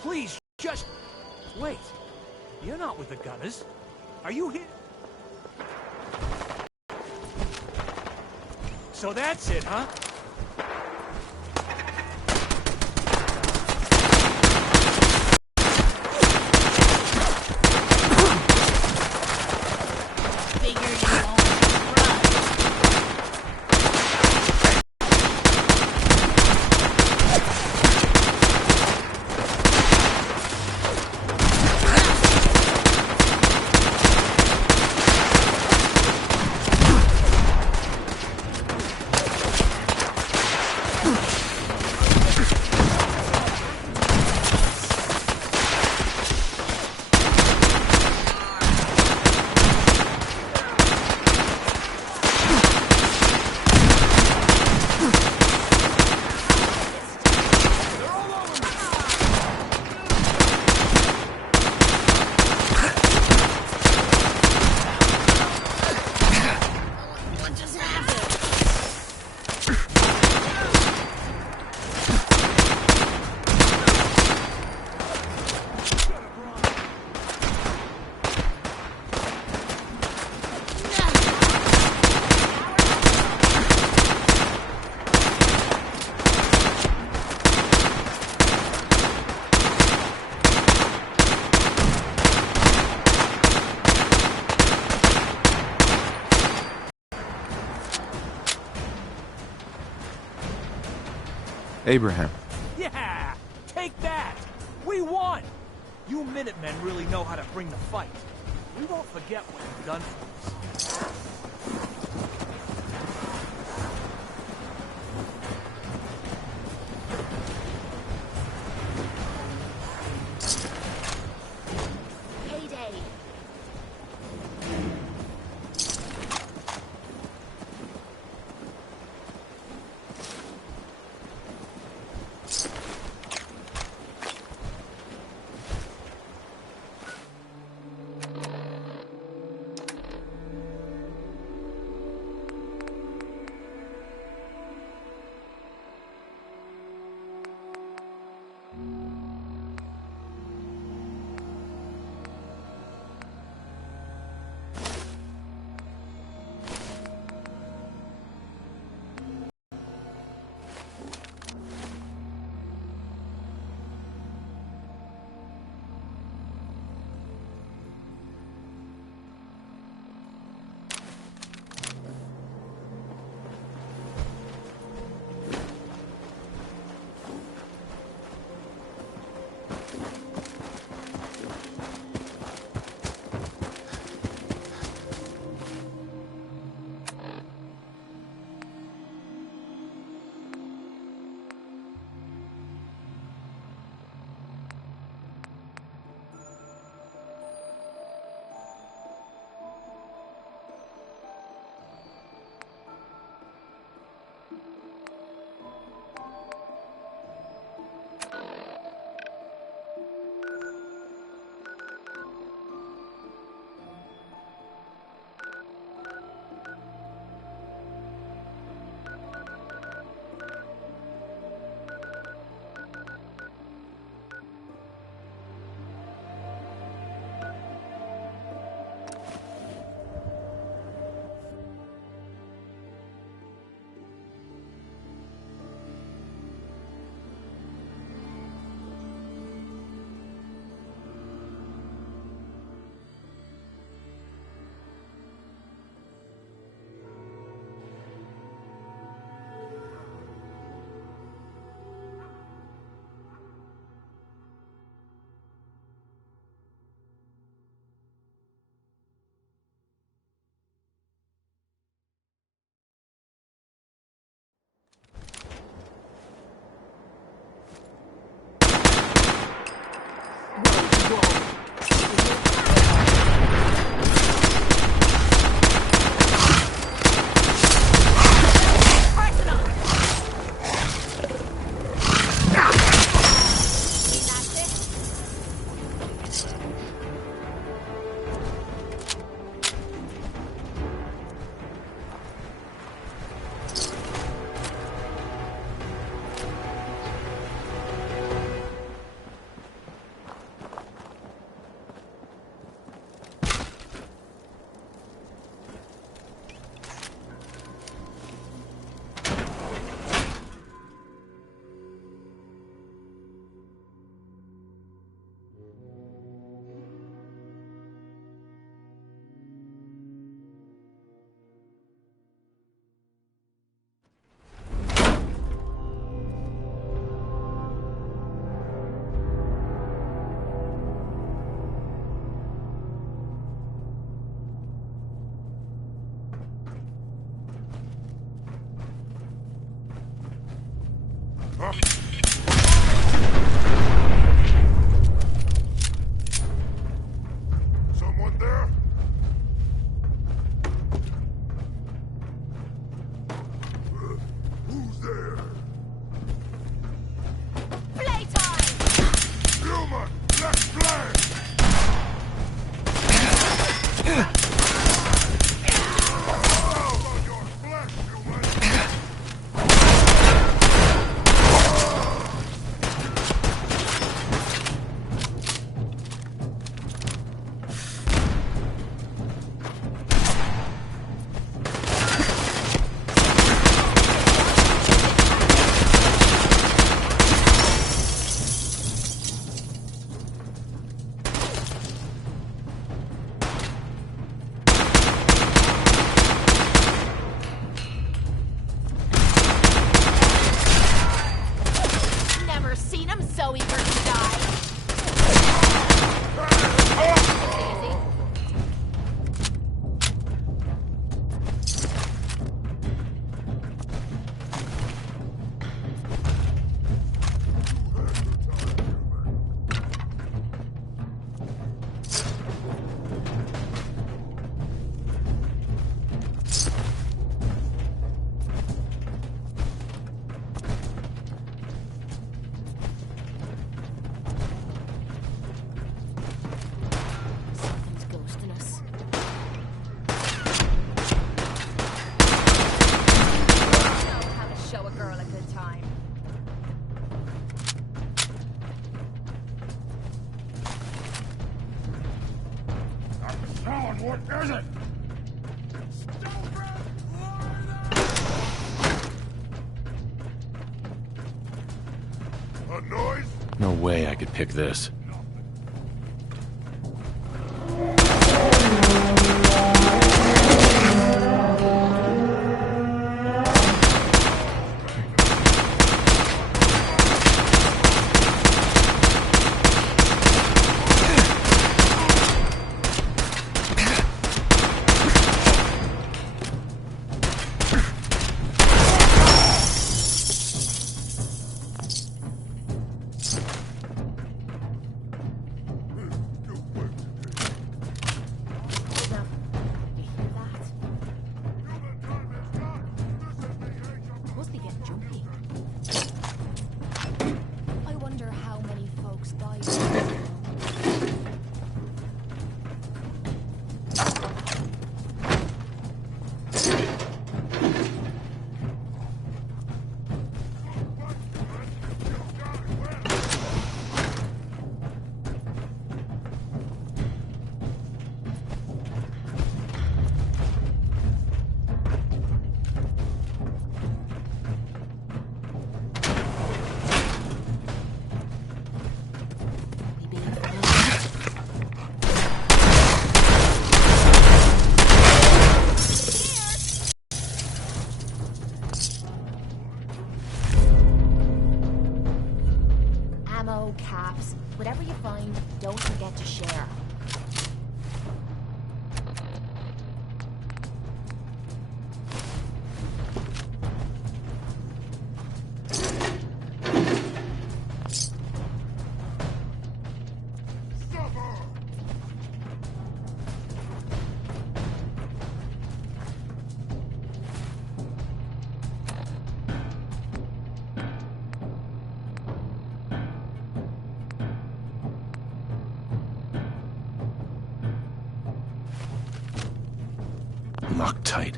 Please, just... Wait. You're not with the Gunners. Are you here? So that's it, huh? Abraham. Yeah! Take that! We won! You Minutemen really know how to bring the fight. We won't forget what you've done for us. Someone there? Who's there? Playtime! Human! Let's play! On your flesh, human! Never seen him so eager to die. Easy. Something's ghosting us. Know how to show a girl a good time. Alan, what is it? A noise? No way I could pick this. Now, you hear that? Must be getting jumpy. I wonder how many folks died. We being ammo, caps, whatever you find, don't forget to share. Stop her! Locked tight.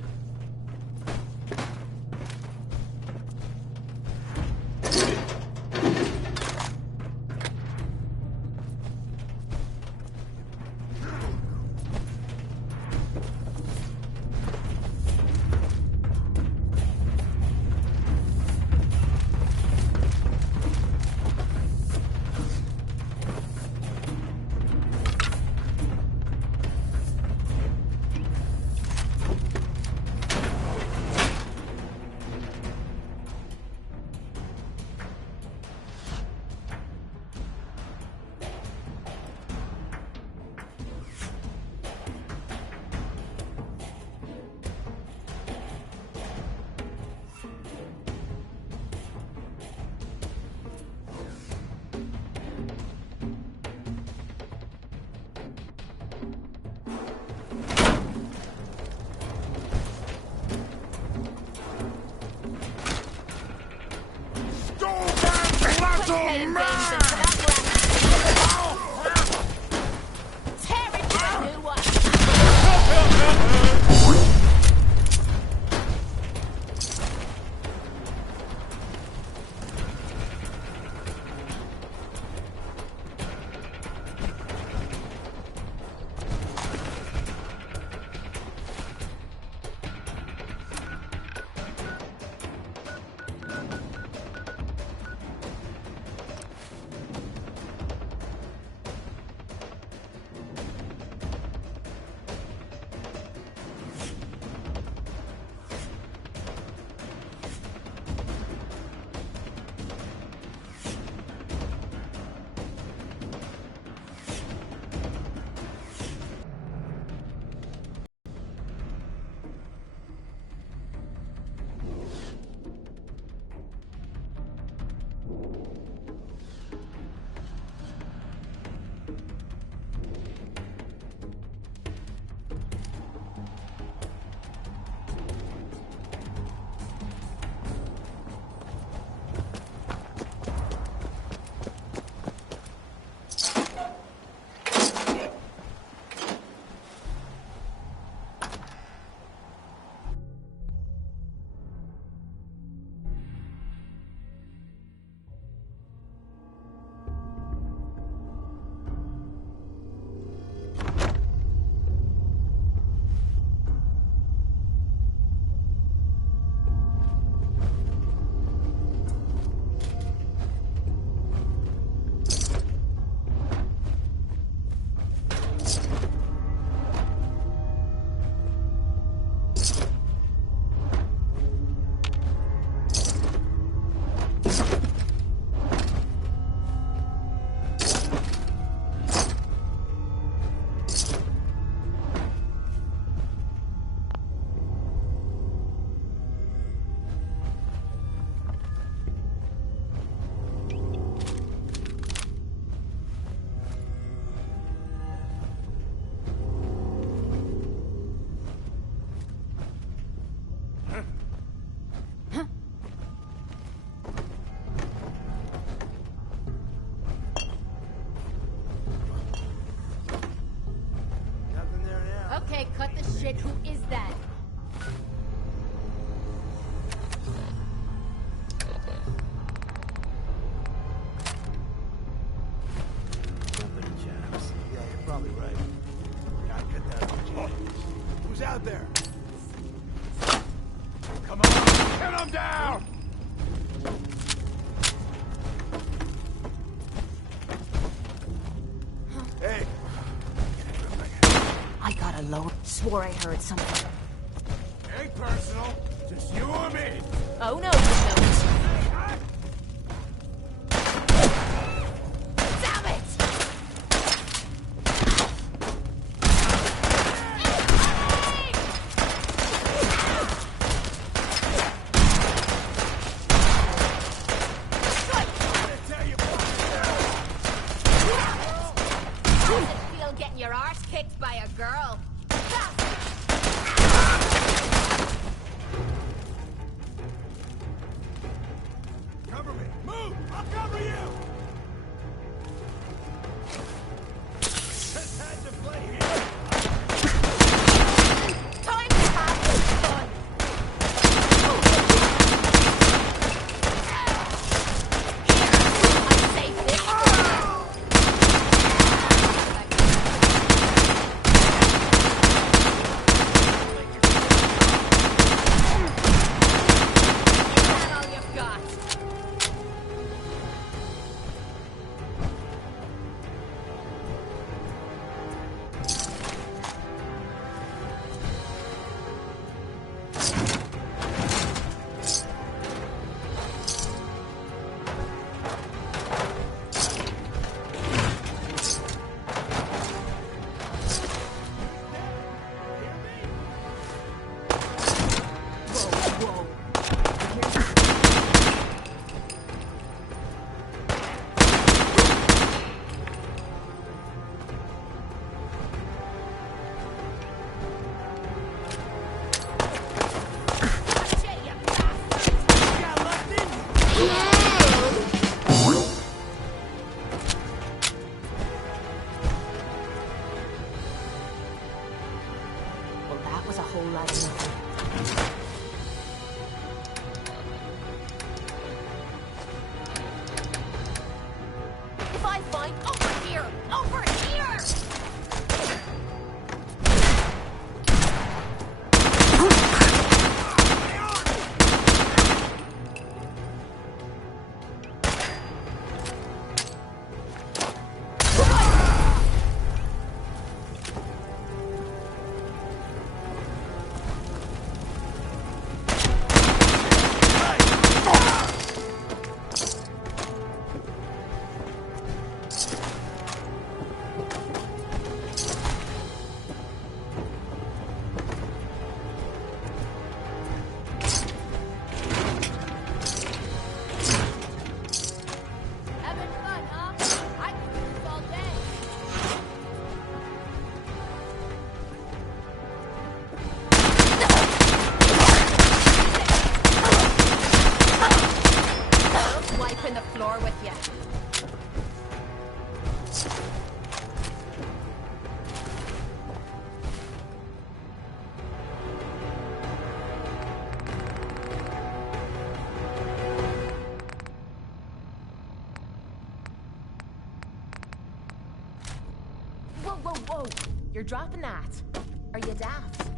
out there? Come on, get him down! Hey. I got a load. Swore I heard something. Ain't personal, just you or me. Oh no, you don't. Damn it! How's it feel getting your arse kicked by a girl? Cover me. Move! I'll cover you! Just had to play here. Time to have some fun. Here, I saved this for you. Is that all you've got? Well, that was a whole lot of nothing. If I find over here! Over here! Having fun, huh? I could do this all day. Wiping the floor with you. Whoa, whoa, whoa! You're dropping that. Are you daft?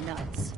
nuts.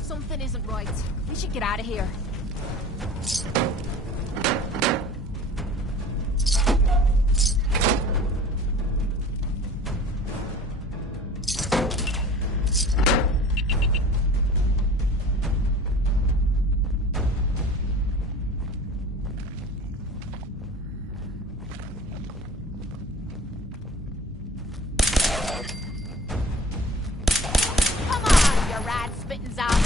Something isn't right. We should get out of here. Come on, you rat-spitting zombie.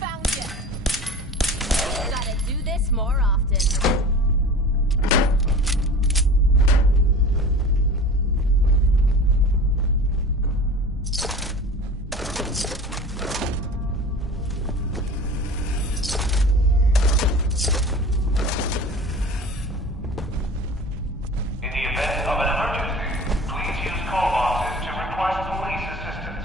Found you. Gotta do this more often. In the event of an emergency, please use call boxes to request police assistance.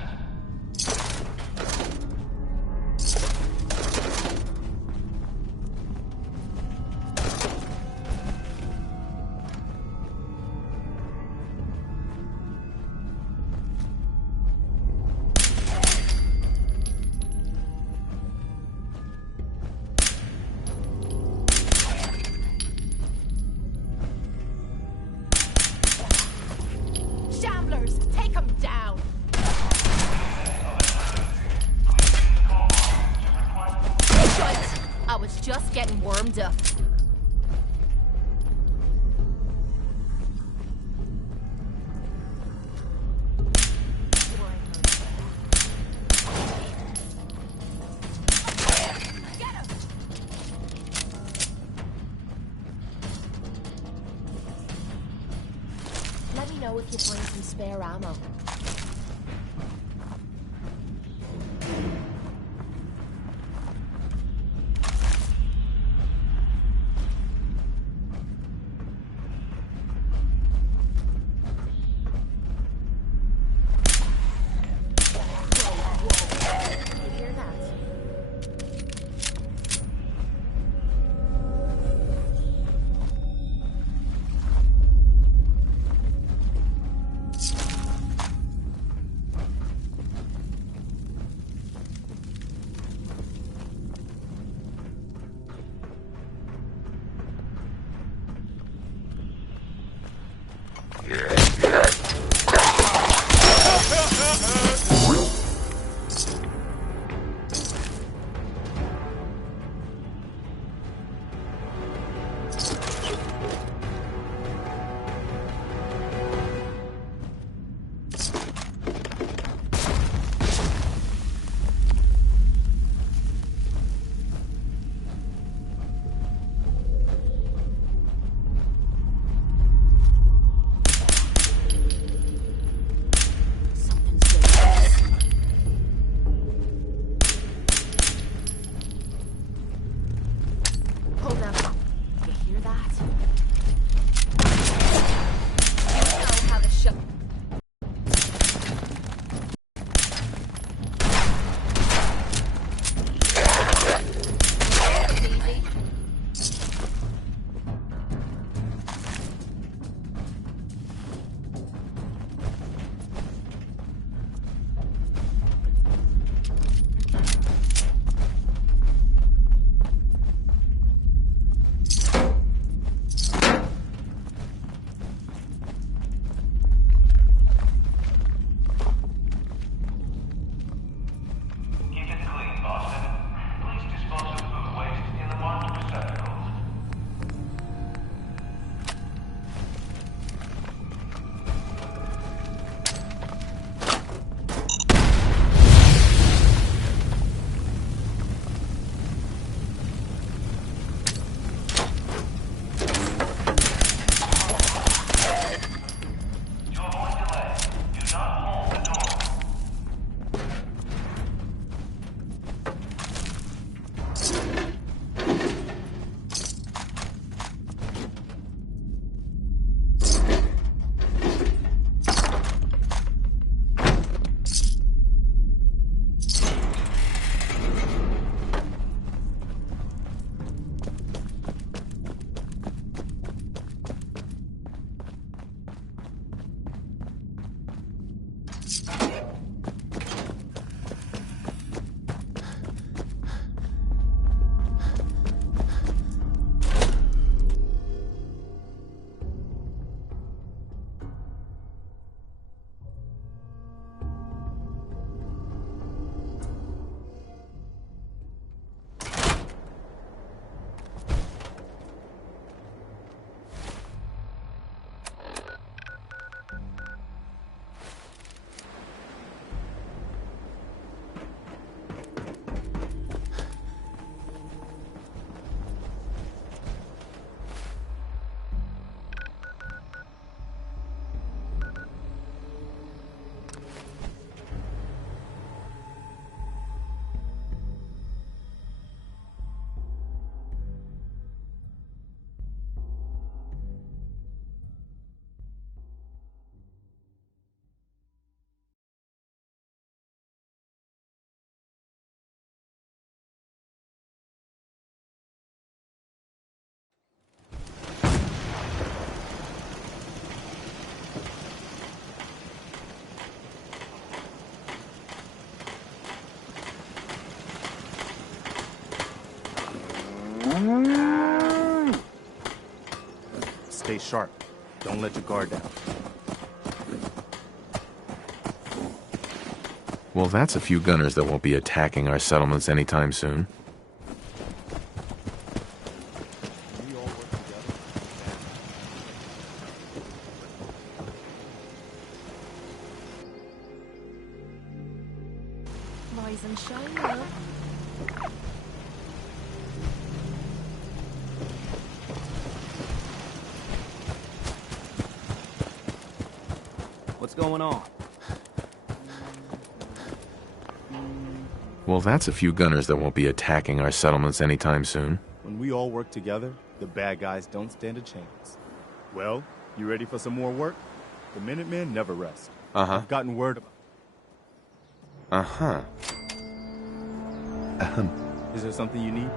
Shamblers, take them down. Right, I was just getting warmed up. Get him! Let me know if you find some spare ammo. You hear that? Keep it clean, Boston. Please dispose of food waste in the marked receptacle. Stay sharp. Don't let your guard down. Well, that's a few gunners that won't be attacking our settlements anytime soon. Rise and shine now. What's going on? Well, that's a few gunners that won't be attacking our settlements anytime soon. When we all work together, the bad guys don't stand a chance. Well, you ready for some more work? The Minutemen never rest. Uh-huh. I've gotten word of... Uh-huh. Is there something you need?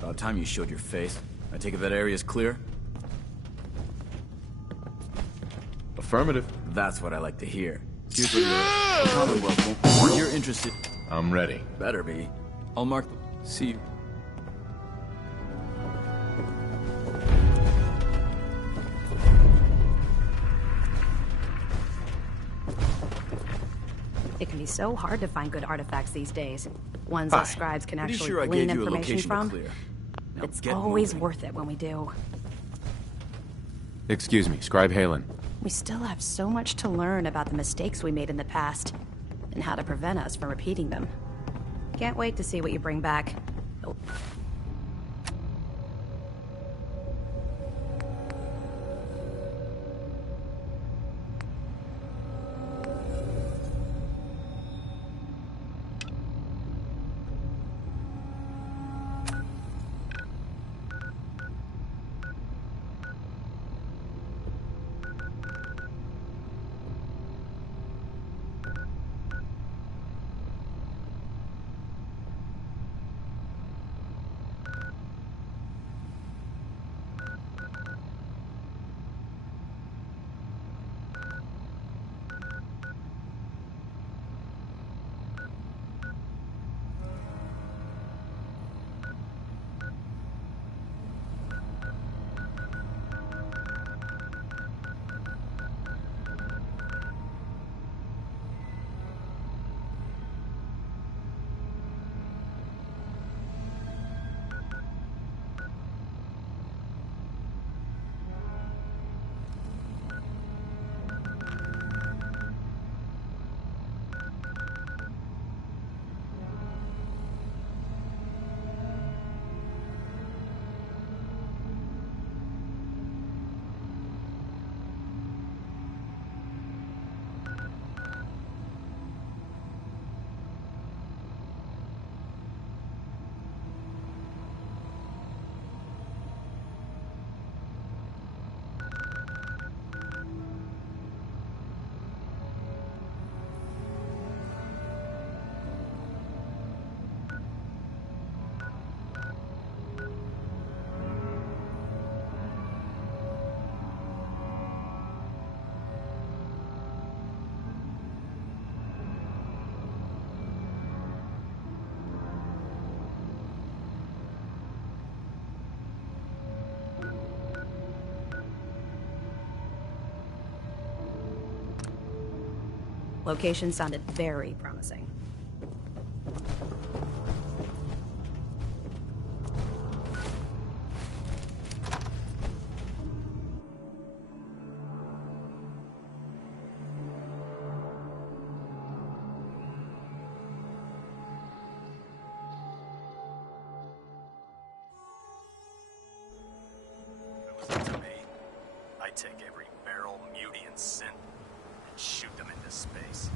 About time you showed your face. I take it that area's clear? Affirmative. That's what I like to hear. Here's what you're... Commonwealth won't... You're interested... I'm ready. Better be. I'll mark them. See you. It can be so hard to find good artifacts these days. Ones Hi. us scribes can Pretty actually sure I glean gave you a information location to from. clear. Now It's get always moving. worth it when we do. Excuse me, Scribe Halen. We still have so much to learn about the mistakes we made in the past, and how to prevent us from repeating them. Can't wait to see what you bring back. Oh. Location sounded very promising. If it was up to me, I'd take every barrel, mutie, and synth and shoot them into space.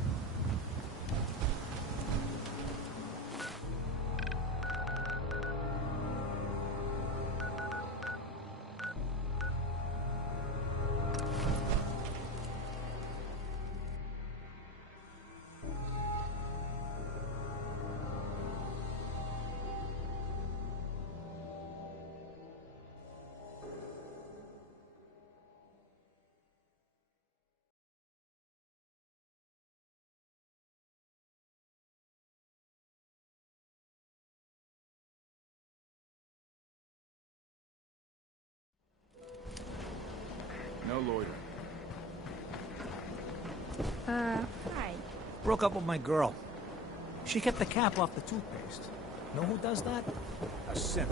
No loitering. Hi. Broke up with my girl. She kept the cap off the toothpaste. Know who does that? A simp.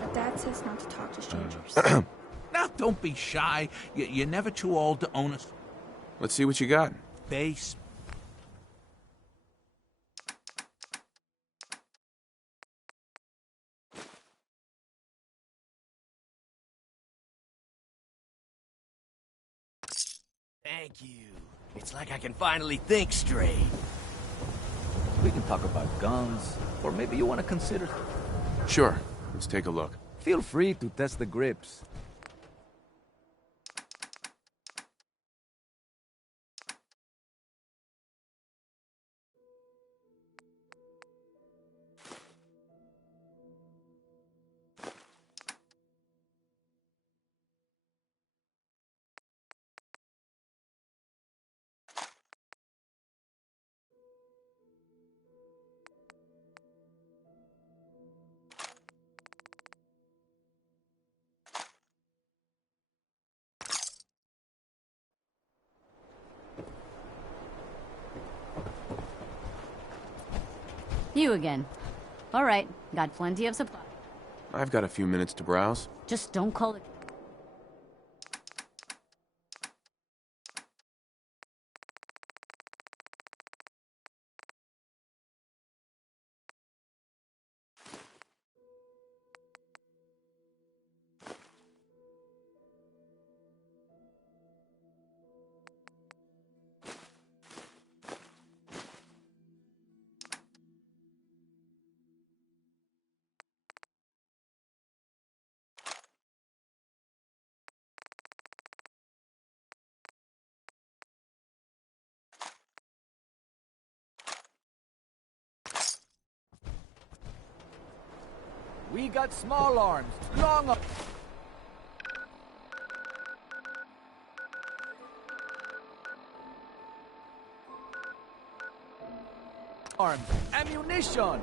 But Dad says not to talk to strangers. Now, don't be shy. You're never too old to own a Let's see what you got. Base. Thank you. It's like I can finally think straight. We can talk about guns, or maybe you want to consider... Sure. Let's take a look. Feel free to test the grips. You again. All right, got plenty of supply. I've got a few minutes to browse. Just don't call it... We got small arms, long arms, ammunition!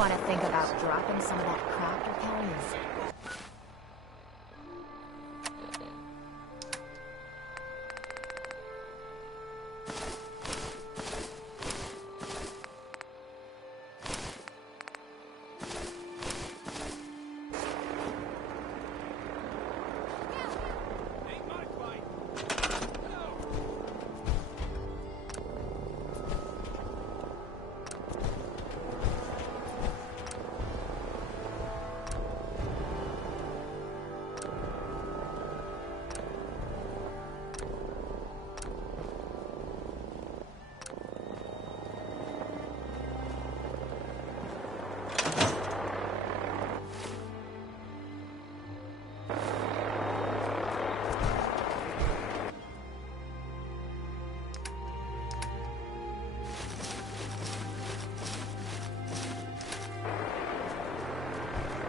want to think about dropping some of that crap you're carrying.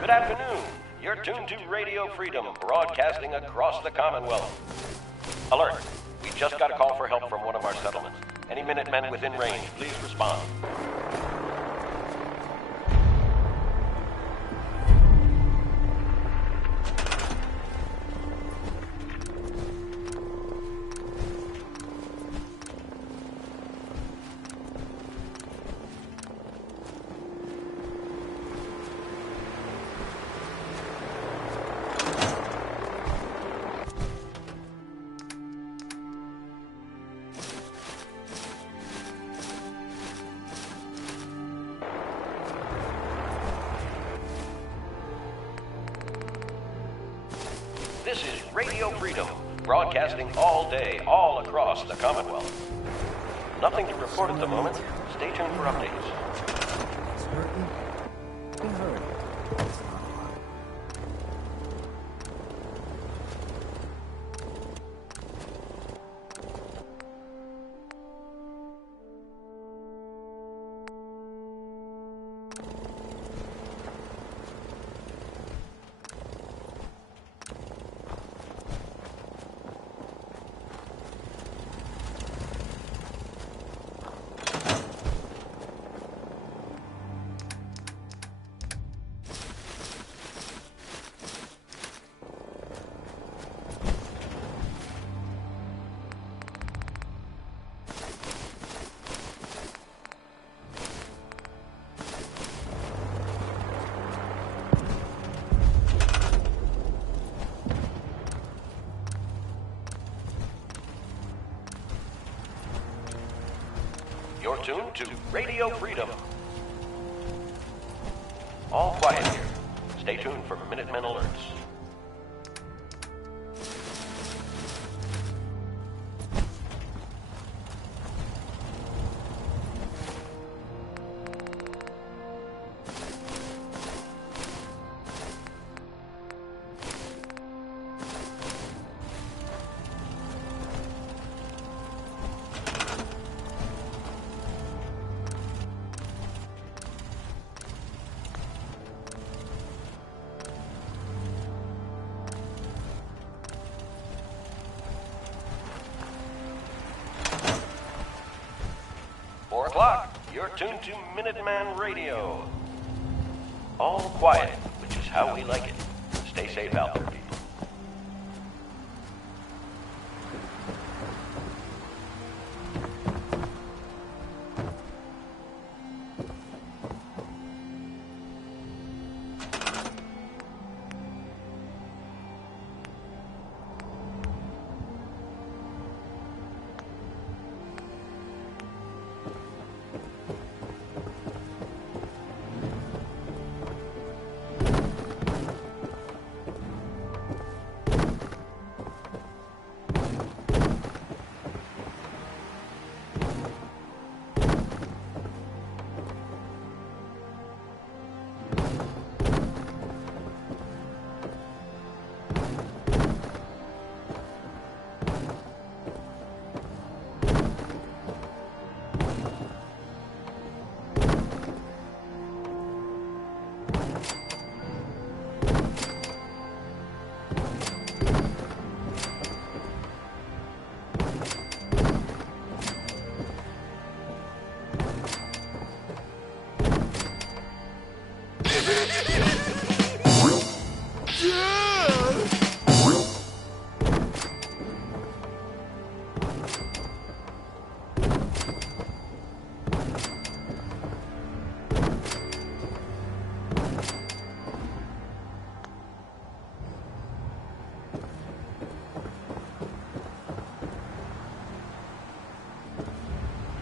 Good afternoon. You're tuned to Radio Freedom, broadcasting across the Commonwealth. Alert. We just got a call for help from one of our settlements. Any Minutemen within range, please respond. This is Radio Freedom, broadcasting all day, all across the Commonwealth. Nothing to report at the moment. Stay tuned for updates. It's hurting. It hurt. It's not hard. You're tuned to Radio Freedom. All quiet here. Stay tuned for Minutemen alerts. You're tuned to Minuteman Radio. All quiet, which is how we like it. Stay safe out there, people.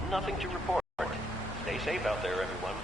Nothing to report. Stay safe out there, everyone.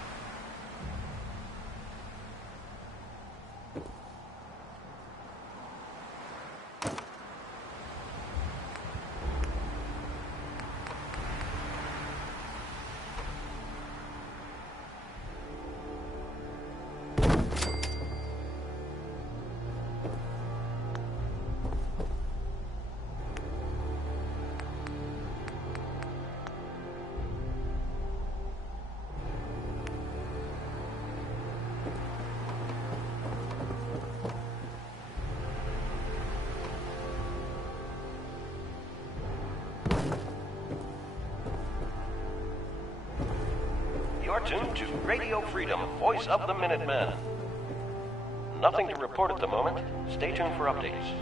You're tuned to Radio Freedom, voice of the Minutemen. Nothing to report at the moment. Stay tuned for updates.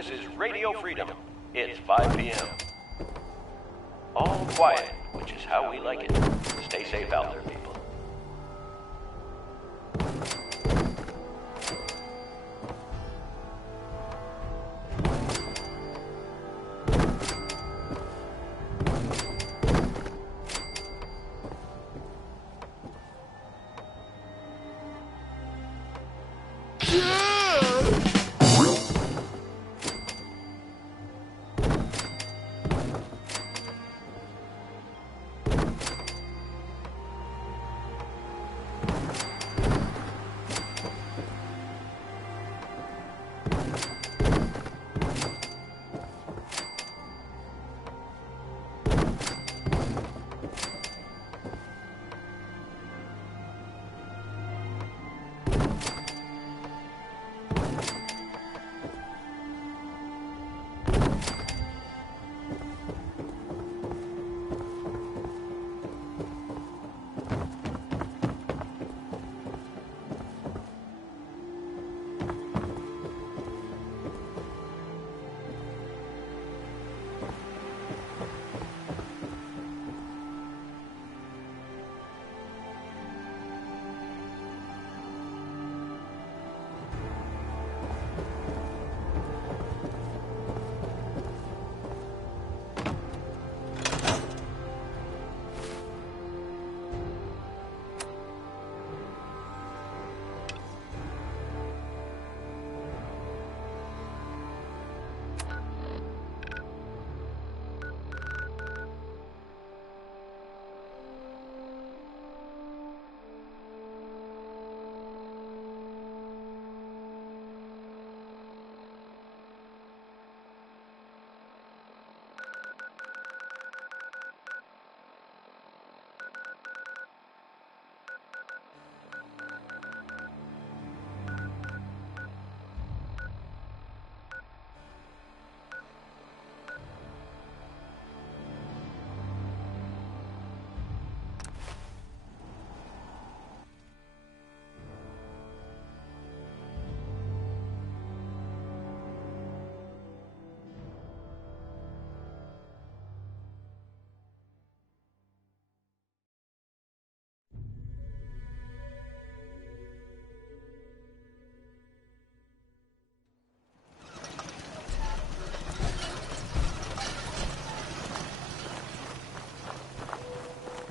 This is Radio Freedom. It's 5 p.m. All quiet, which is how we like it. Stay safe out there, people.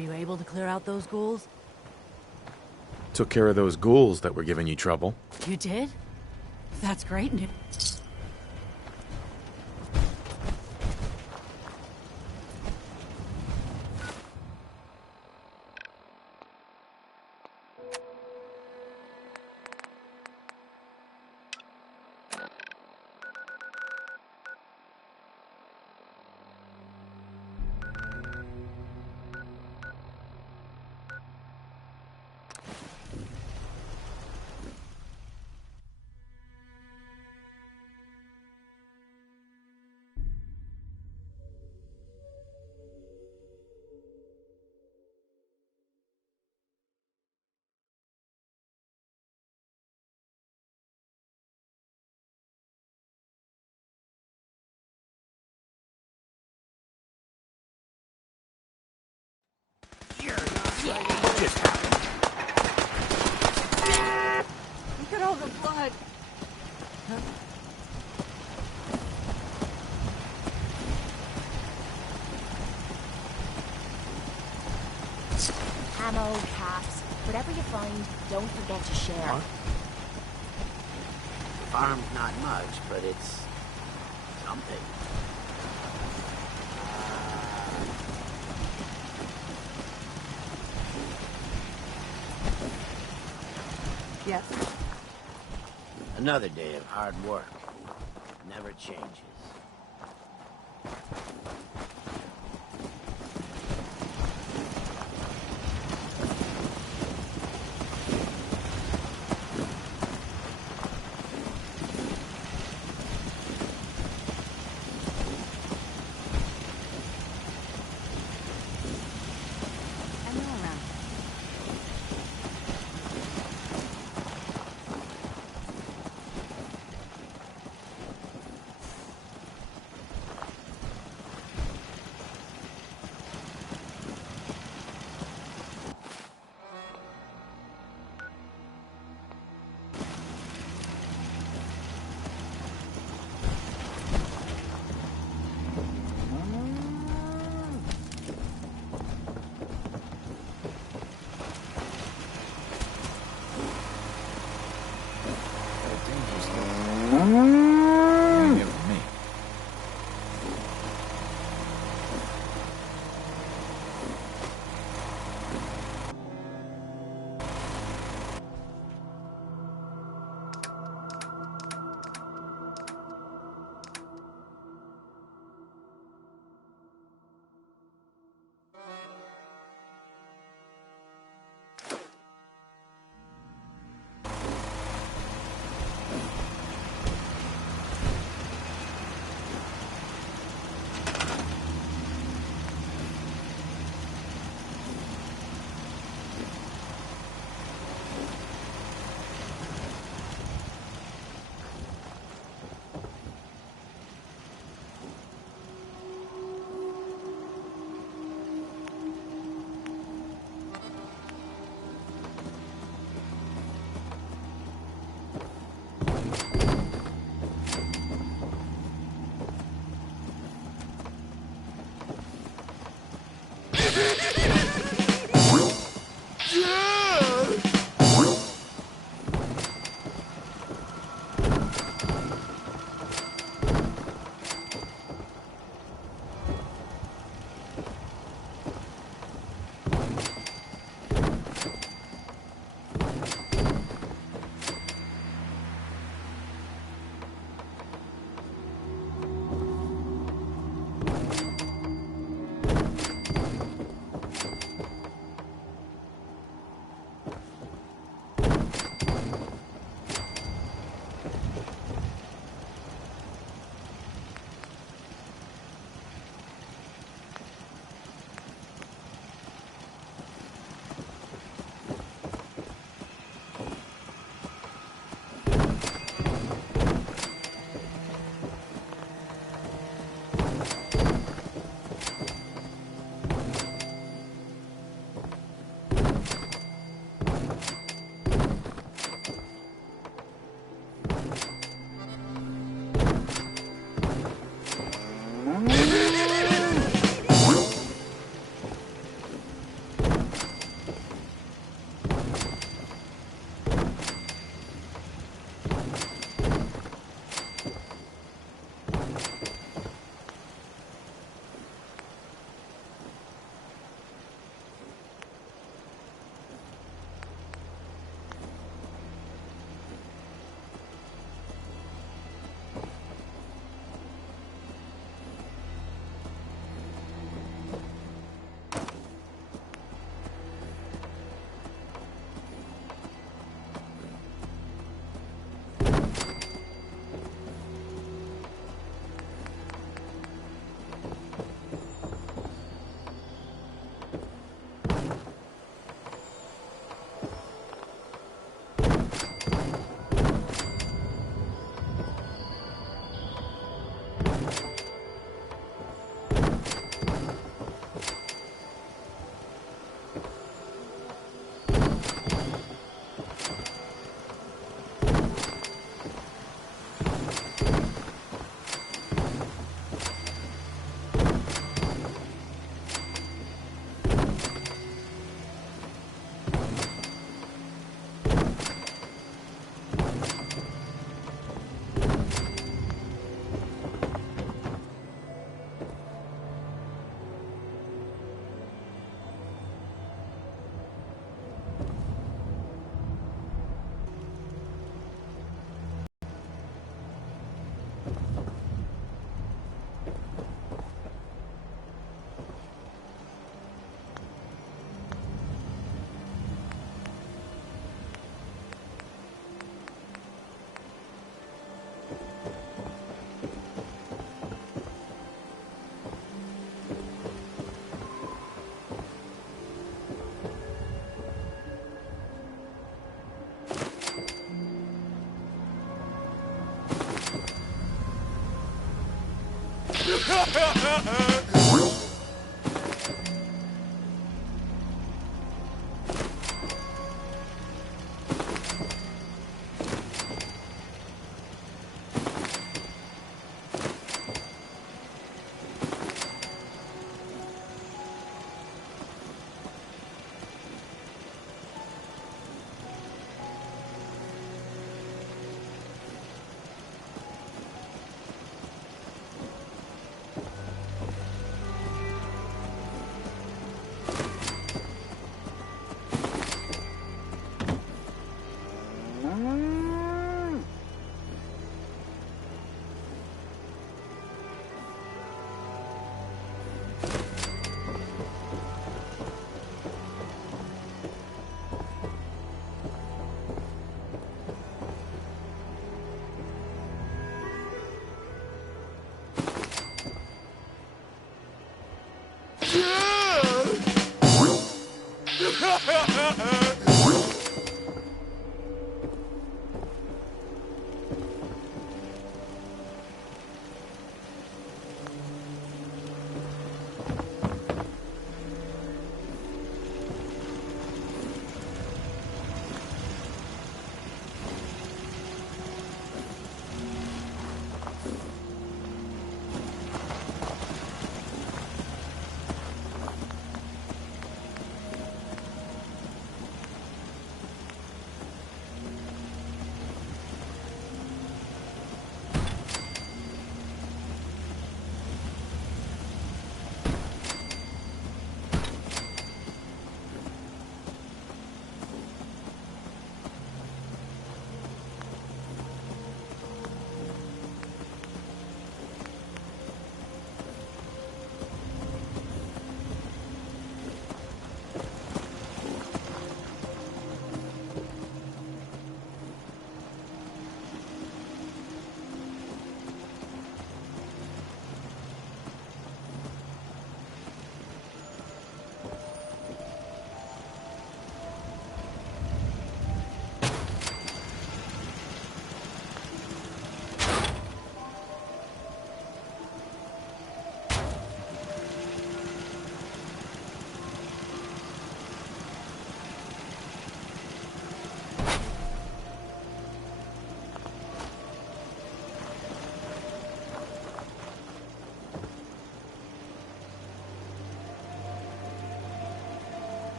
you able to clear out those ghouls? Took care of those ghouls that were giving you trouble. You did? That's great news. Look at all the blood. Ammo, caps, whatever you find, don't forget to share. The farm's not much, but it's something. Yes. Another day of hard work. Never changes.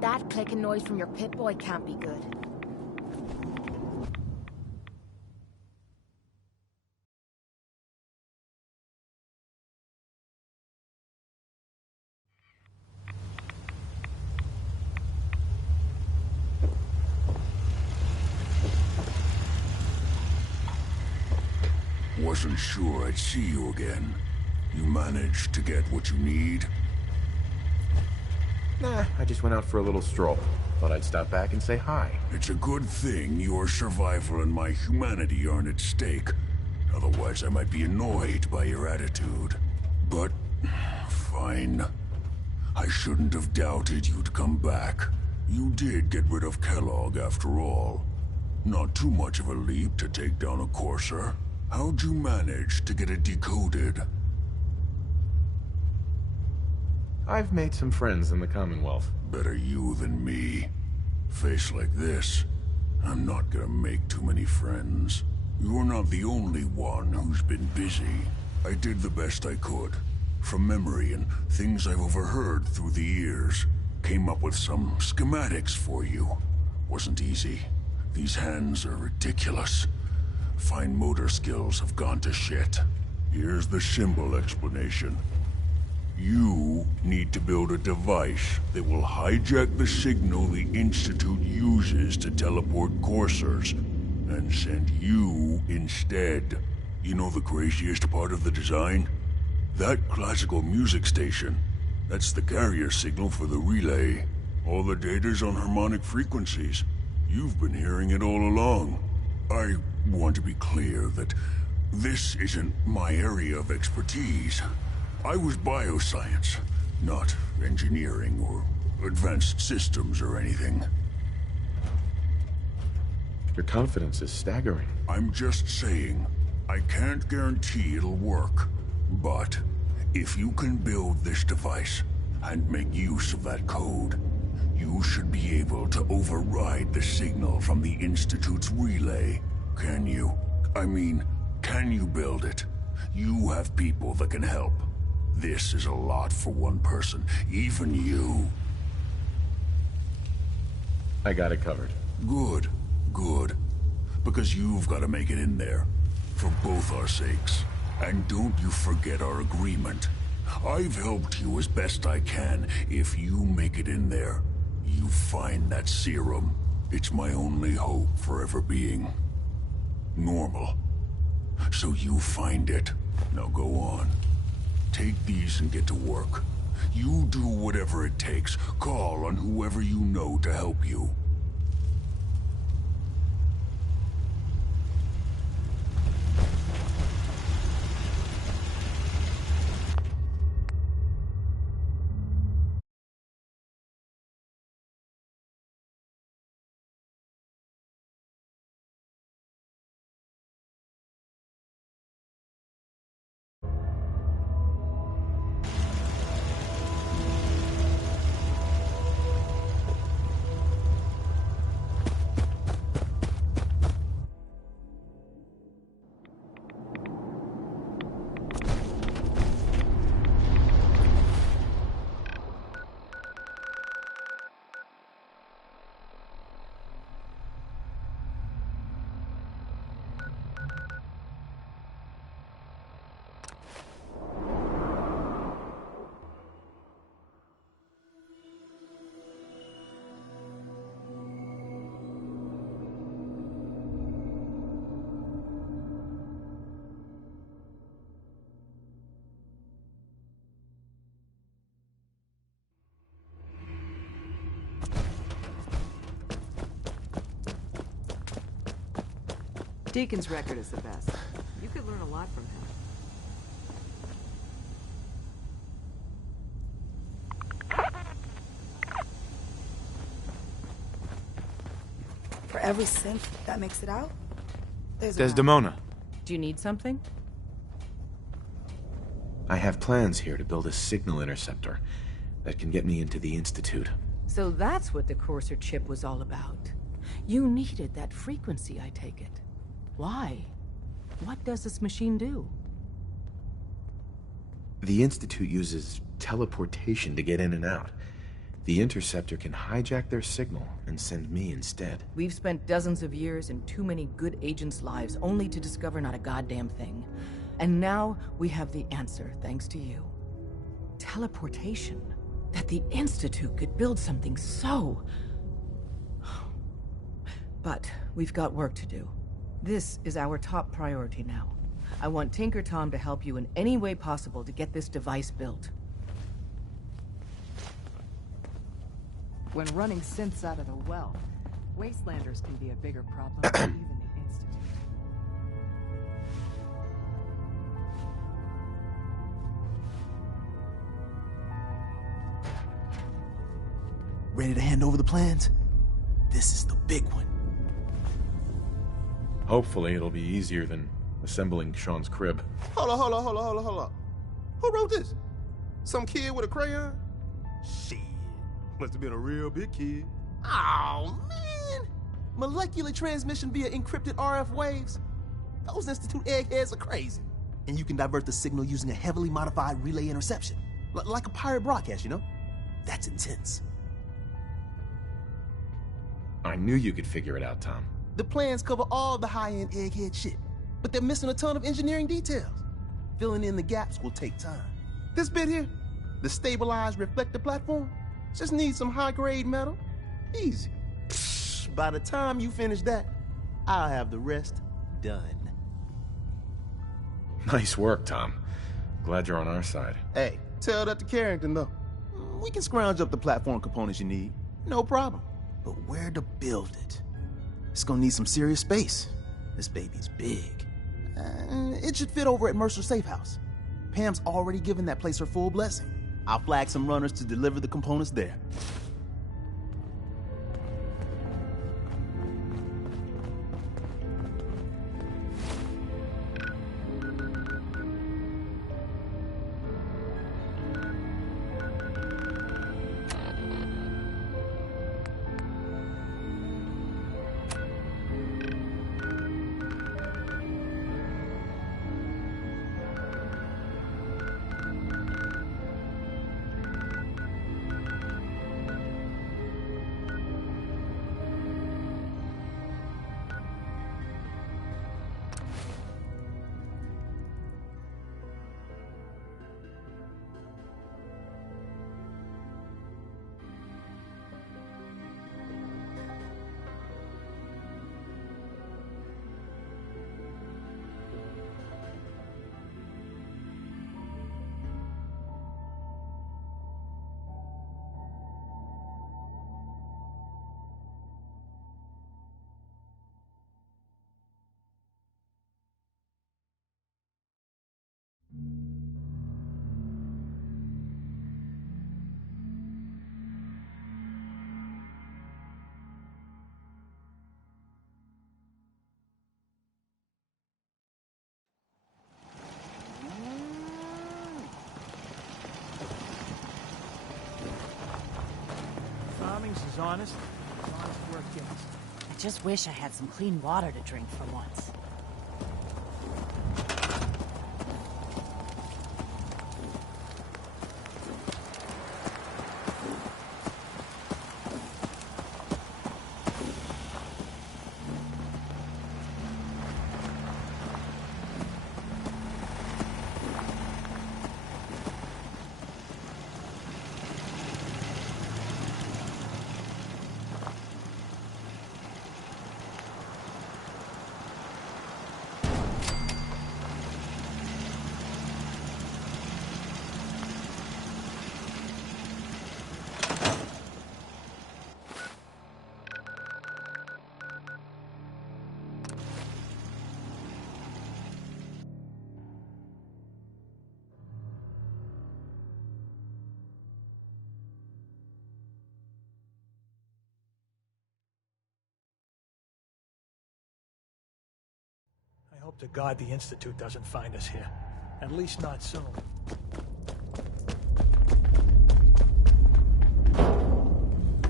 That clicking noise from your Pip-Boy can't be good. Wasn't sure I'd see you again. You managed to get what you need? Nah, I just went out for a little stroll. Thought I'd stop back and say hi. It's a good thing your survival and my humanity aren't at stake. Otherwise, I might be annoyed by your attitude. But, fine. I shouldn't have doubted you'd come back. You did get rid of Kellogg after all. Not too much of a leap to take down a courser. How'd you manage to get it decoded? I've made some friends in the Commonwealth. Better you than me. Face like this, I'm not gonna make too many friends. You're not the only one who's been busy. I did the best I could. From memory and things I've overheard through the years. Came up with some schematics for you. Wasn't easy. These hands are ridiculous. Fine motor skills have gone to shit. Here's the symbol explanation. You need to build a device that will hijack the signal the Institute uses to teleport coursers, and send you instead. You know the craziest part of the design? That classical music station. That's the carrier signal for the relay. All the data's on harmonic frequencies. You've been hearing it all along. I want to be clear that this isn't my area of expertise. I was bioscience, not engineering or advanced systems or anything. Your confidence is staggering. I'm just saying, I can't guarantee it'll work. But if you can build this device and make use of that code, you should be able to override the signal from the Institute's relay. Can you? I mean, can you build it? You have people that can help. This is a lot for one person, even you. I got it covered. Good, good. Because you've got to make it in there. For both our sakes. And don't you forget our agreement. I've helped you as best I can. If you make it in there, you find that serum. It's my only hope for ever being normal. So you find it. Now go on. Take these and get to work. You do whatever it takes. Call on whoever you know to help you. Deacon's record is the best. You could learn a lot from him. For every synth that makes it out, there's Desdemona. Do you need something? I have plans here to build a signal interceptor that can get me into the Institute. So that's what the Courser chip was all about. You needed that frequency, I take it. Why? What does this machine do? The Institute uses teleportation to get in and out. The interceptor can hijack their signal and send me instead. We've spent dozens of years and too many good agents' lives only to discover not a goddamn thing. And now we have the answer, thanks to you. Teleportation. That the Institute could build something so... But we've got work to do. This is our top priority now. I want Tinker Tom to help you in any way possible to get this device built. When running synths out of the well, Wastelanders can be a bigger problem than even the Institute. Ready to hand over the plans? This is the big one. Hopefully it'll be easier than assembling Sean's crib. Hold on. Who wrote this? Some kid with a crayon? Shit. Must have been a real big kid. Oh, man. Molecular transmission via encrypted RF waves? Those Institute eggheads are crazy. And you can divert the signal using a heavily modified relay interception. Like a pirate broadcast, you know? That's intense. I knew you could figure it out, Tom. The plans cover all the high-end egghead shit, but they're missing a ton of engineering details. Filling in the gaps will take time. This bit here, the stabilized reflector platform, just needs some high-grade metal. Easy. Psh, by the time you finish that, I'll have the rest done. Nice work, Tom. Glad you're on our side. Hey, tell that to Carrington, though. We can scrounge up the platform components you need. No problem. But where to build it? It's gonna need some serious space. This baby's big. It should fit over at Mercer's safe house. Pam's already given that place her full blessing. I'll flag some runners to deliver the components there. As honest work gets. I just wish I had some clean water to drink for once. I hope to God the Institute doesn't find us here. At least not soon.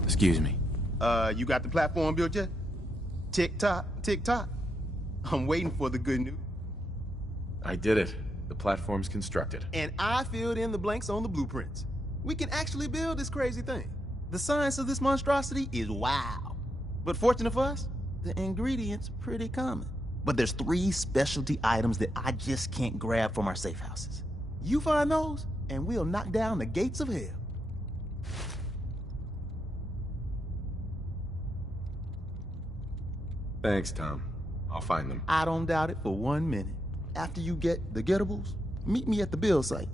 Excuse me. You got the platform built yet? Tick-tock, tick-tock. I'm waiting for the good news. I did it. The platform's constructed. And I filled in the blanks on the blueprints. We can actually build this crazy thing. The science of this monstrosity is wow. But fortunate for us, the ingredients pretty common. But there's 3 specialty items that I just can't grab from our safe houses. You find those, and we'll knock down the gates of hell. Thanks, Tom. I'll find them. I don't doubt it for 1 minute. After you get the gettables, meet me at the build site.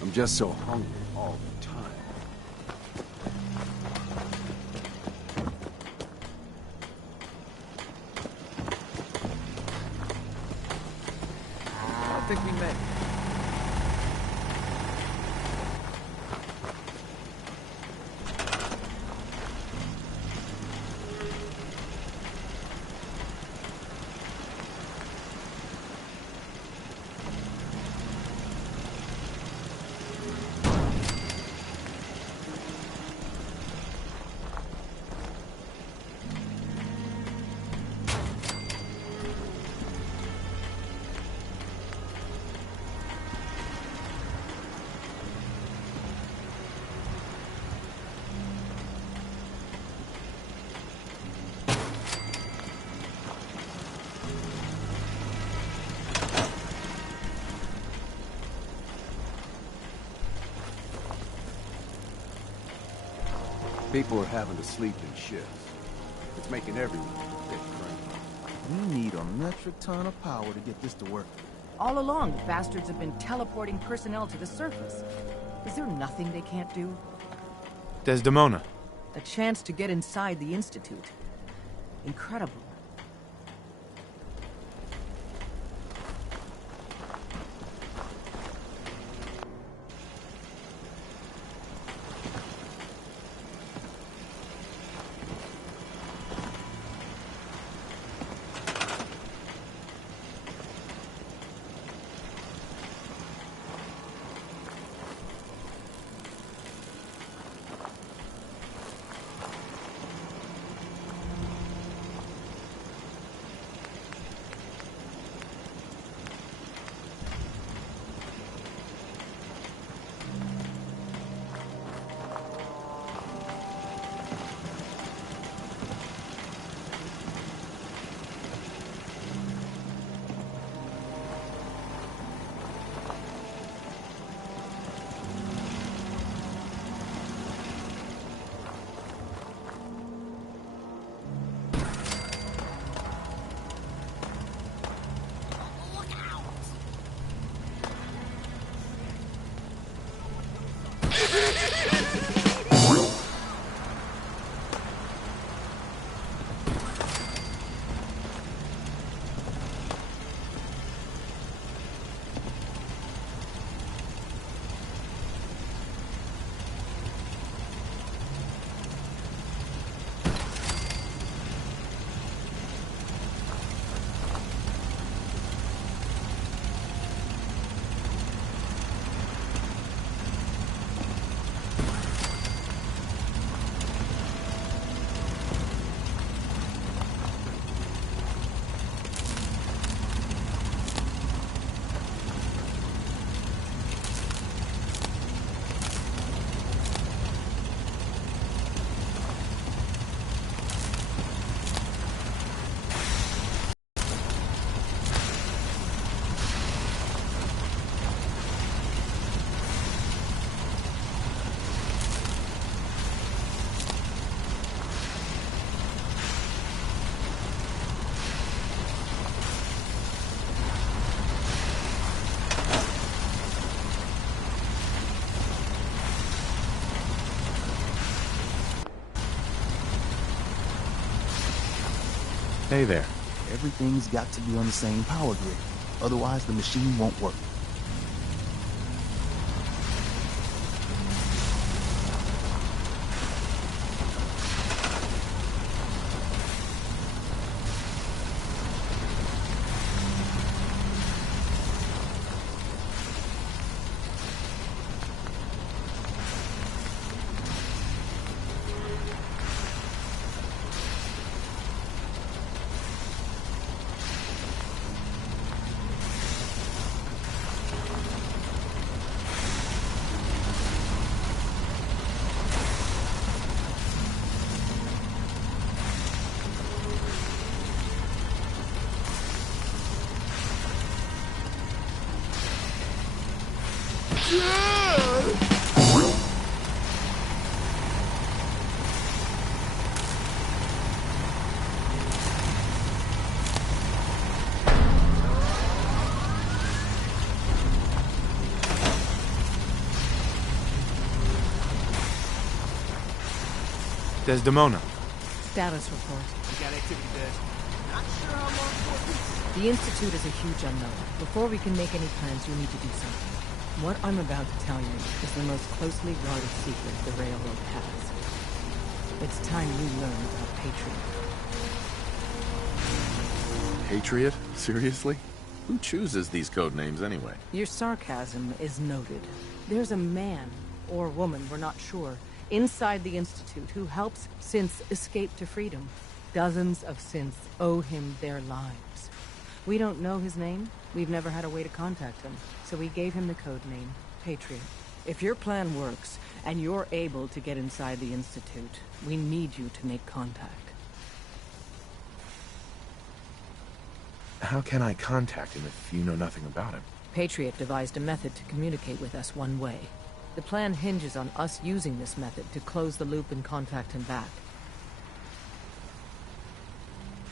I'm just so hungry all the time. I think we met. People are having to sleep in shifts. It's making everyone a bit crazy. We need a metric ton of power to get this to work. All along, the bastards have been teleporting personnel to the surface. Is there nothing they can't do? Desdemona. A chance to get inside the Institute. Incredible. Hey there. Everything's got to be on the same power grid. Otherwise, the machine won't work. Desdemona. Status report. We got activity, Des. Not sure how long for a piece. The Institute is a huge unknown. Before we can make any plans, you need to do something. What I'm about to tell you is the most closely guarded secret the Railroad has. It's time you learn about Patriot. Patriot? Seriously? Who chooses these code names anyway? Your sarcasm is noted. There's a man, or woman, we're not sure, inside the Institute who helps synths escape to freedom. Dozens of synths owe him their lives. We don't know his name. We've never had a way to contact him. So we gave him the code name, Patriot. If your plan works, and you're able to get inside the Institute, we need you to make contact. How can I contact him if you know nothing about him? Patriot devised a method to communicate with us one way. The plan hinges on us using this method to close the loop and contact him back.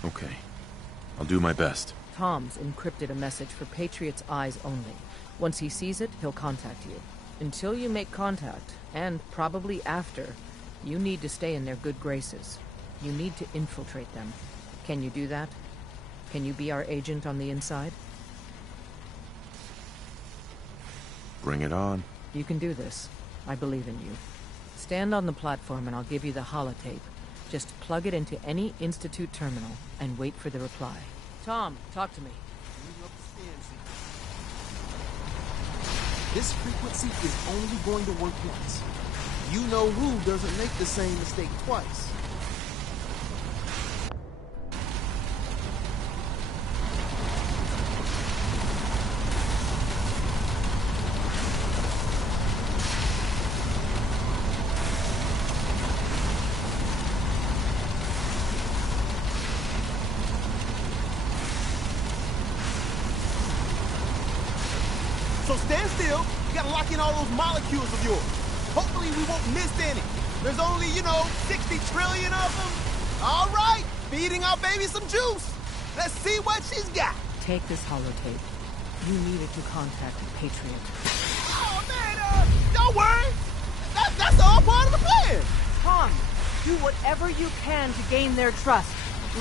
Okay. I'll do my best. Tom's encrypted a message for Patriot's eyes only. Once he sees it, he'll contact you. Until you make contact, and probably after, you need to stay in their good graces. You need to infiltrate them. Can you do that? Can you be our agent on the inside? Bring it on. You can do this. I believe in you. Stand on the platform and I'll give you the holotape. Just plug it into any Institute terminal and wait for the reply. Tom, talk to me. This frequency is only going to work once. You know who doesn't make the same mistake twice. So stand still. You gotta lock in all those molecules of yours. Hopefully we won't miss any. There's only, 60 trillion of them. All right, feeding our baby some juice. Let's see what she's got. Take this holotape. You need it to contact Patriot. Oh, man, don't worry. That's all part of the plan. Tom, do whatever you can to gain their trust.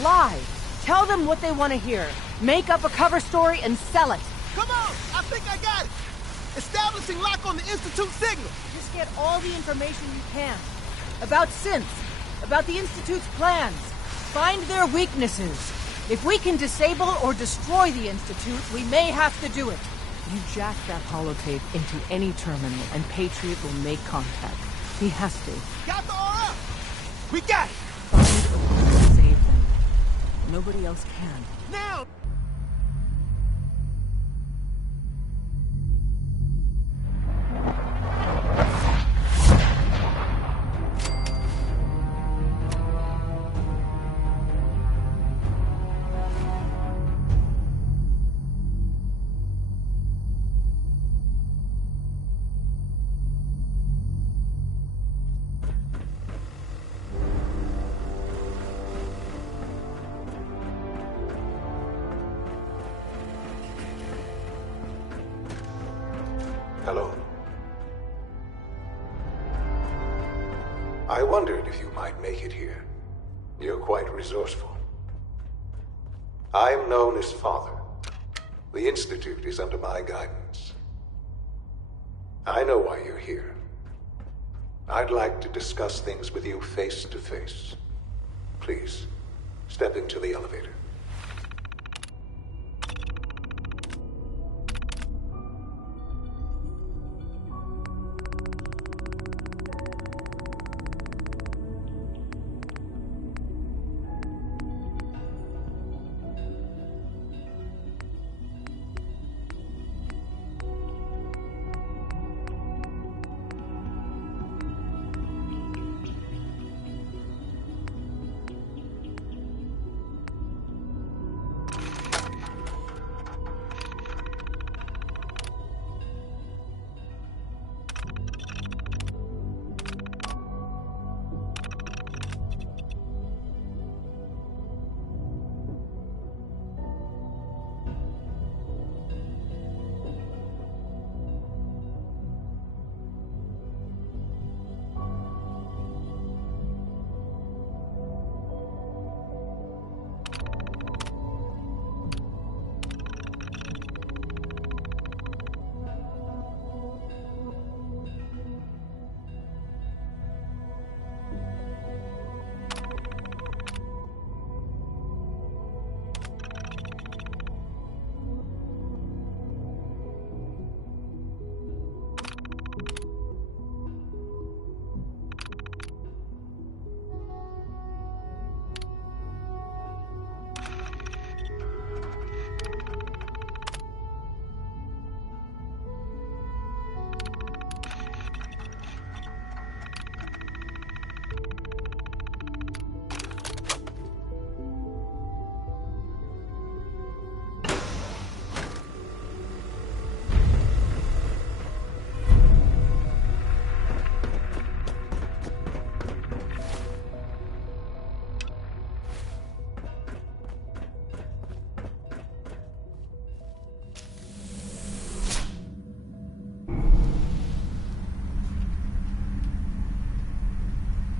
Lie. Tell them what they want to hear. Make up a cover story and sell it. Come on, I think I got it. Establishing lock on the Institute signal. Just get all the information you can. About synths, about the Institute's plans. Find their weaknesses. If we can disable or destroy the Institute, we may have to do it. You jack that holotape into any terminal and Patriot will make contact. He has to. Got the aura! We got it! Find a way to save them. Nobody else can. Now! Hello. I wondered if you might make it here. You're quite resourceful. I'm known as Father. The Institute is under my guidance. I know why you're here. I'd like to discuss things with you face to face. Please, step into the elevator.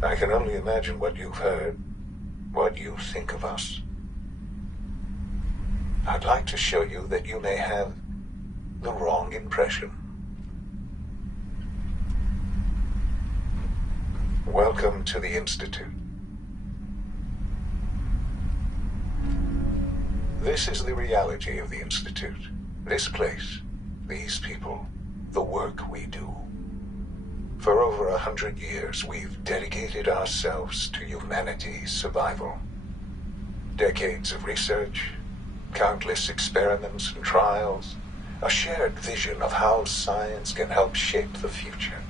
I can only imagine what you've heard, what you think of us. I'd like to show you that you may have the wrong impression. Welcome to the Institute. This is the reality of the Institute. This place, these people, the work we do. For over 100 years, we've dedicated ourselves to humanity's survival. Decades of research, countless experiments and trials, a shared vision of how science can help shape the future.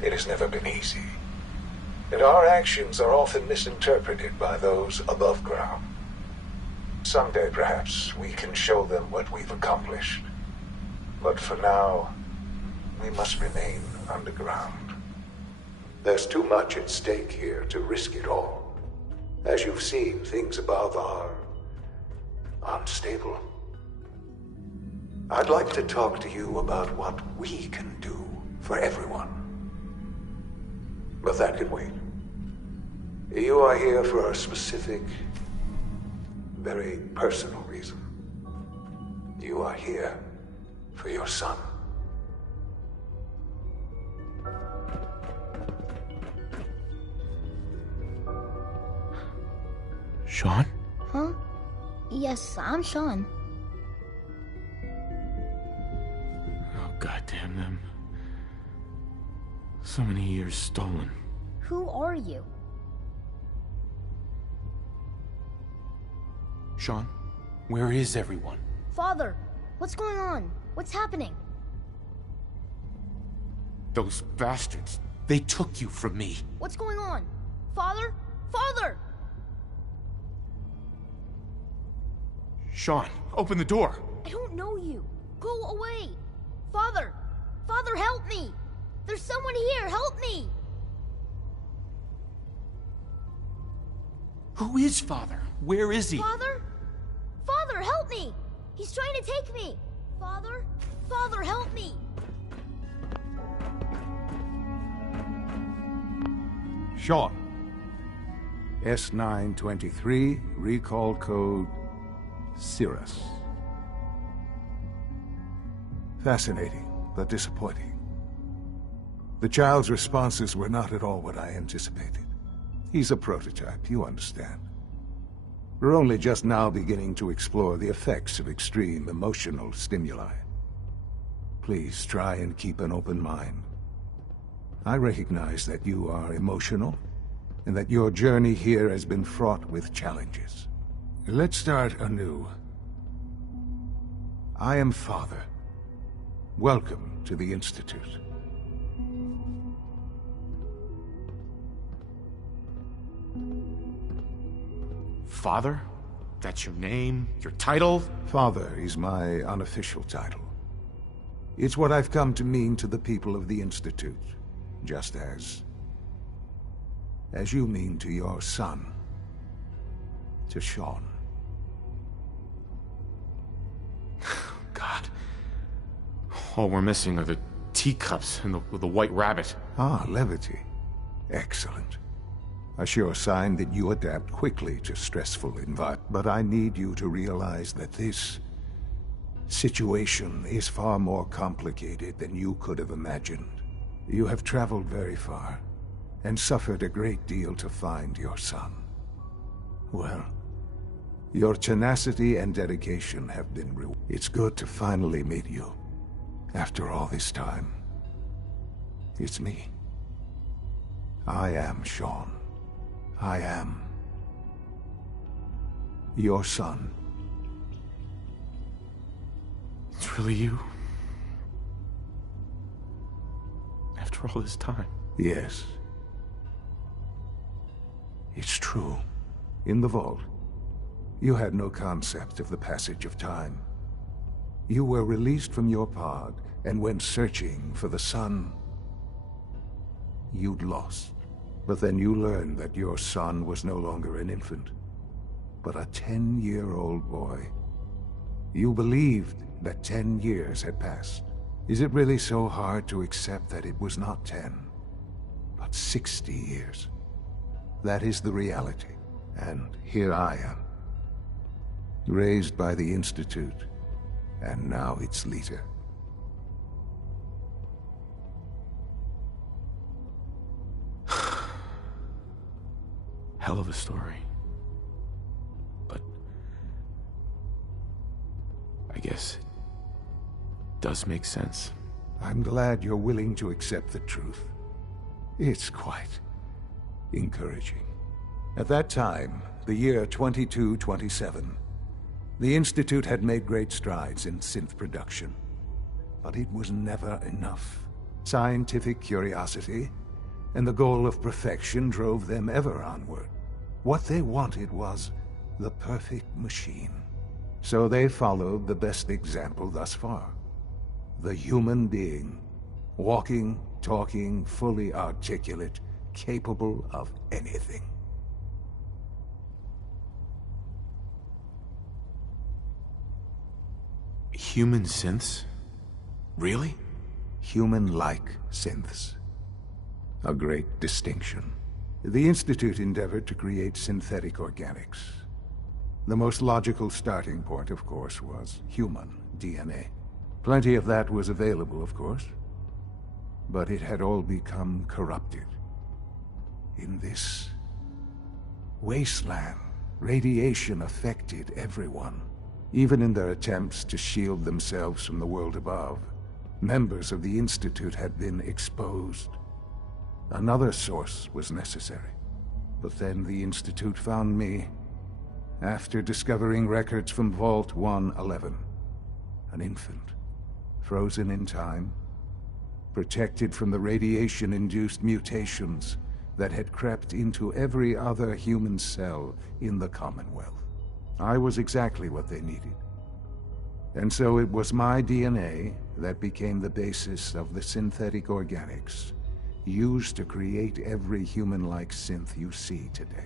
It has never been easy, and our actions are often misinterpreted by those above ground. Someday, perhaps, we can show them what we've accomplished. But for now, we must remain underground. There's too much at stake here to risk it all. As you've seen, things above are unstable. I'd like to talk to you about what we can do for everyone. But that can wait. You are here for a specific, very personal reason. You are here for your son. Sean? Huh? Yes, I'm Sean. Oh, goddamn them. So many years stolen. Who are you? Sean, where is everyone? Father, what's going on? What's happening? Those bastards. They took you from me. What's going on? Father? Father! Sean, open the door. I don't know you. Go away. Father! Father, help me! There's someone here, help me! Who is Father? Where is he? Father? Father, help me! He's trying to take me! Father? Father, help me! Sean. S923, recall code Cirrus. Fascinating, but disappointing. The child's responses were not at all what I anticipated. He's a prototype, you understand. We're only just now beginning to explore the effects of extreme emotional stimuli. Please try and keep an open mind. I recognize that you are emotional, and that your journey here has been fraught with challenges. Let's start anew. I am Father. Welcome to the Institute. Father? That's your name? Your title? Father is my unofficial title. It's what I've come to mean to the people of the Institute, just as you mean to your son, to Sean. God. All we're missing are the teacups and the white rabbit. Ah, levity. Excellent. A sure sign that you adapt quickly to stressful environments. But I need you to realize that this situation is far more complicated than you could have imagined. You have traveled very far, and suffered a great deal to find your son. Well, your tenacity and dedication have been rewarded. It's good to finally meet you. After all this time, it's me. I am Sean. I am your son. It's really you? After all this time? Yes. It's true. In the vault, you had no concept of the passage of time. You were released from your pod and went searching for the son you'd lost. But then you learned that your son was no longer an infant, but a 10-year-old boy. You believed that 10 years had passed. Is it really so hard to accept that it was not 10, About 60 years. That is the reality. And here I am. Raised by the Institute, and now its leader. Hell of a story. But I guess it does make sense. I'm glad you're willing to accept the truth. It's quite encouraging. At that time, the year 2227, the Institute had made great strides in synth production. But it was never enough. Scientific curiosity and the goal of perfection drove them ever onward. What they wanted was the perfect machine. So they followed the best example thus far. The human being. Walking, talking, fully articulate, capable of anything. Human synths? Really? Human-like synths. A great distinction. The Institute endeavored to create synthetic organics. The most logical starting point, of course, was human DNA. Plenty of that was available, of course. But it had all become corrupted. In this wasteland, radiation affected everyone. Even in their attempts to shield themselves from the world above, members of the Institute had been exposed. Another source was necessary. But then the Institute found me, after discovering records from Vault 111. An infant, frozen in time, protected from the radiation-induced mutations that had crept into every other human cell in the Commonwealth. I was exactly what they needed. And so it was my DNA that became the basis of the synthetic organics used to create every human-like synth you see today.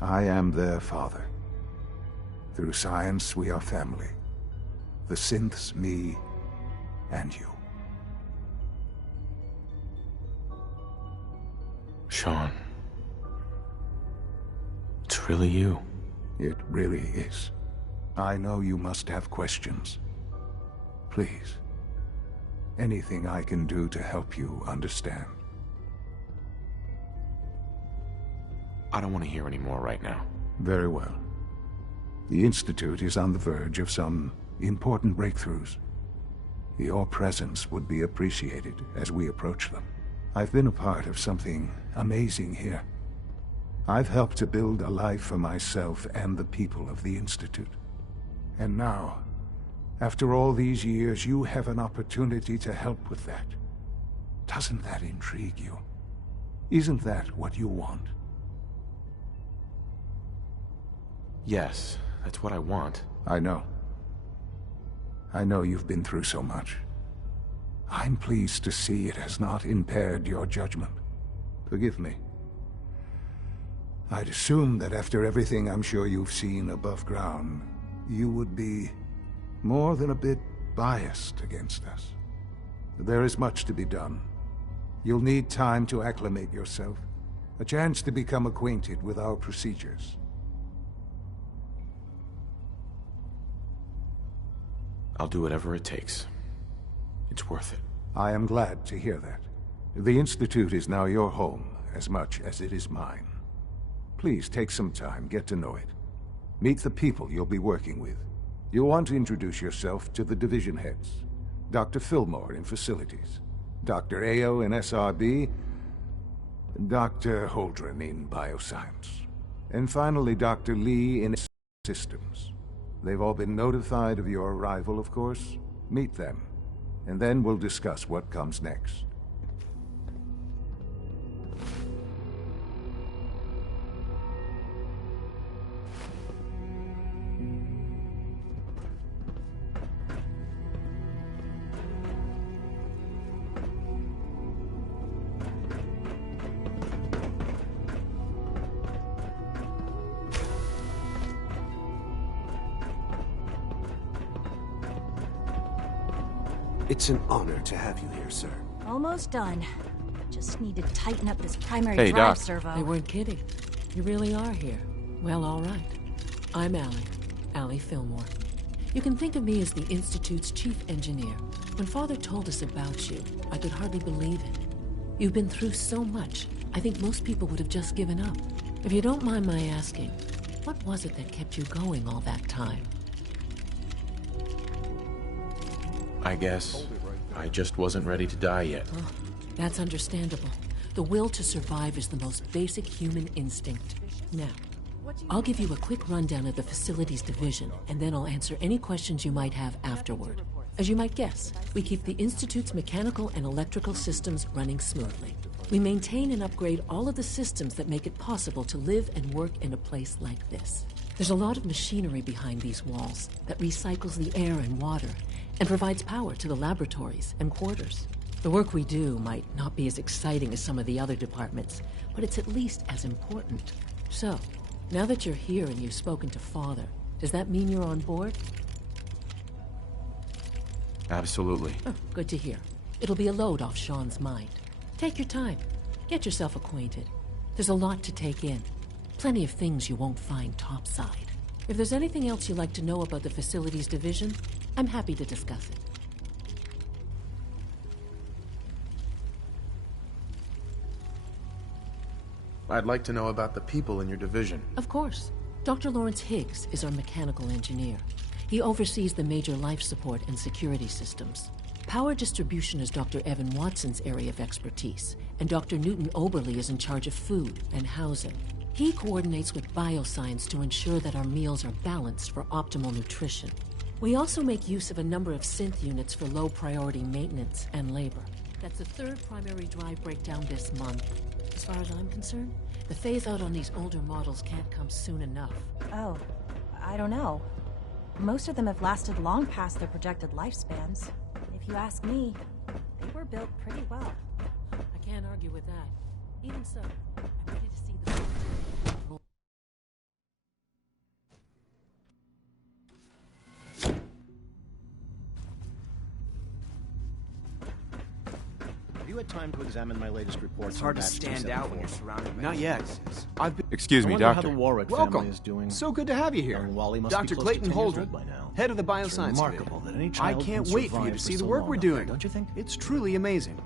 I am their father. Through science, we are family. The synths, me, and you. Sean. It's really you. It really is. I know you must have questions. Please. Anything I can do to help you understand. I don't want to hear any more right now. Very well. The Institute is on the verge of some important breakthroughs. Your presence would be appreciated as we approach them. I've been a part of something amazing here. I've helped to build a life for myself and the people of the Institute. And now, after all these years, you have an opportunity to help with that. Doesn't that intrigue you? Isn't that what you want? Yes, that's what I want. I know. I know you've been through so much. I'm pleased to see it has not impaired your judgment. Forgive me. I'd assumed that after everything I'm sure you've seen above ground, you would be more than a bit biased against us. There is much to be done. You'll need time to acclimate yourself, a chance to become acquainted with our procedures. I'll do whatever it takes. It's worth it. I am glad to hear that. The Institute is now your home, as much as it is mine. Please take some time, get to know it. Meet the people you'll be working with. You'll want to introduce yourself to the division heads. Dr. Fillmore in Facilities, Dr. Ayo in SRB, Dr. Holdren in Bioscience, and finally Dr. Lee in Systems. They've all been notified of your arrival, of course. Meet them, and then we'll discuss what comes next. It's an honor to have you here, sir. Almost done. Just need to tighten up this primary Hey, drive Doc. servo. They weren't kidding. You really are here. Well, all right. I'm Allie Fillmore. You can think of me as the Institute's chief engineer. When Father told us about you, I could hardly believe it. You've been through so much, I think most people would have just given up. If you don't mind my asking, what was it that kept you going all that time? I guess I just wasn't ready to die yet. Oh, that's understandable. The will to survive is the most basic human instinct. Now, I'll give you a quick rundown of the facilities division, and then I'll answer any questions you might have afterward. As you might guess, we keep the Institute's mechanical and electrical systems running smoothly. We maintain and upgrade all of the systems that make it possible to live and work in a place like this. There's a lot of machinery behind these walls that recycles the air and water and provides power to the laboratories and quarters. The work we do might not be as exciting as some of the other departments, but it's at least as important. So, now that you're here and you've spoken to Father, does that mean you're on board? Absolutely. Oh, good to hear. It'll be a load off Sean's mind. Take your time. Get yourself acquainted. There's a lot to take in. Plenty of things you won't find topside. If there's anything else you'd like to know about the facilities division, I'm happy to discuss it. I'd like to know about the people in your division. Of course. Dr. Lawrence Higgs is our mechanical engineer. He oversees the major life support and security systems. Power distribution is Dr. Evan Watson's area of expertise, and Dr. Newton Oberly is in charge of food and housing. He coordinates with bioscience to ensure that our meals are balanced for optimal nutrition. We also make use of a number of synth units for low-priority maintenance and labor. That's the third primary drive breakdown this month. As far as I'm concerned, the phase-out on these older models can't come soon enough. Oh, I don't know. Most of them have lasted long past their projected lifespans. If you ask me, they were built pretty well. I can't argue with that. Even so, I'm ready to see the... Have you had time to examine my latest report? It's hard to stand out when you're surrounded by... Not yet. Excuse me, I wonder Doctor. how the Warwick family is doing. So good to have you here. Young Wally must Dr. be close Clayton to 10 years Holden, old by now. head of the It's bioscience remarkable division. that any I child can't can wait for you survive to see for the so work long we're up doing. there, don't you think? It's truly amazing.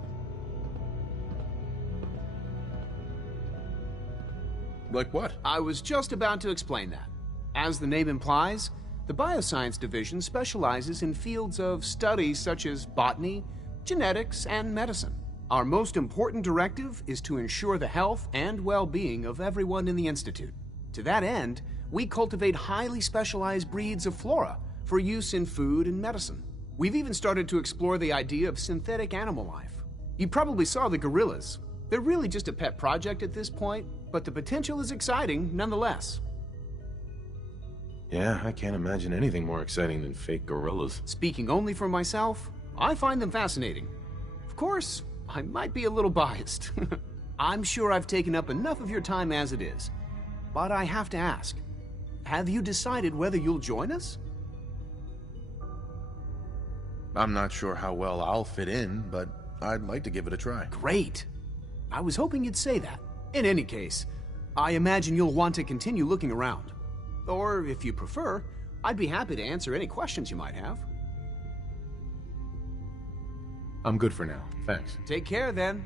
Like what? I was just about to explain that. As the name implies, the bioscience division specializes in fields of studies such as botany, genetics, and medicine. Our most important directive is to ensure the health and well-being of everyone in the Institute. To that end, we cultivate highly specialized breeds of flora for use in food and medicine. We've even started to explore the idea of synthetic animal life. You probably saw the gorillas. They're really just a pet project at this point, but the potential is exciting nonetheless. Yeah, I can't imagine anything more exciting than fake gorillas. Speaking only for myself, I find them fascinating. Of course, I might be a little biased. I'm sure I've taken up enough of your time as it is. But I have to ask, have you decided whether you'll join us? I'm not sure how well I'll fit in, but I'd like to give it a try. Great. I was hoping you'd say that. In any case, I imagine you'll want to continue looking around. Or, if you prefer, I'd be happy to answer any questions you might have. I'm good for now, thanks. Take care, then.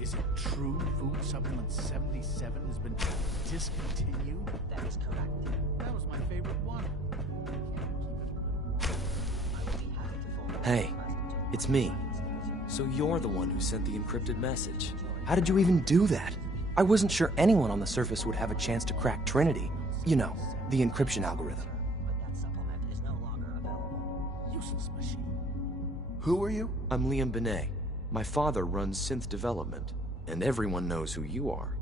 Is it true Food Supplement 77 has been discontinued? That is correct. That was my favorite one. Hey, it's me. So you're the one who sent the encrypted message. How did you even do that? I wasn't sure anyone on the surface would have a chance to crack Trinity. You know, the encryption algorithm. Useless machine. Who are you? I'm Liam Benet. My father runs synth development, and everyone knows who you are.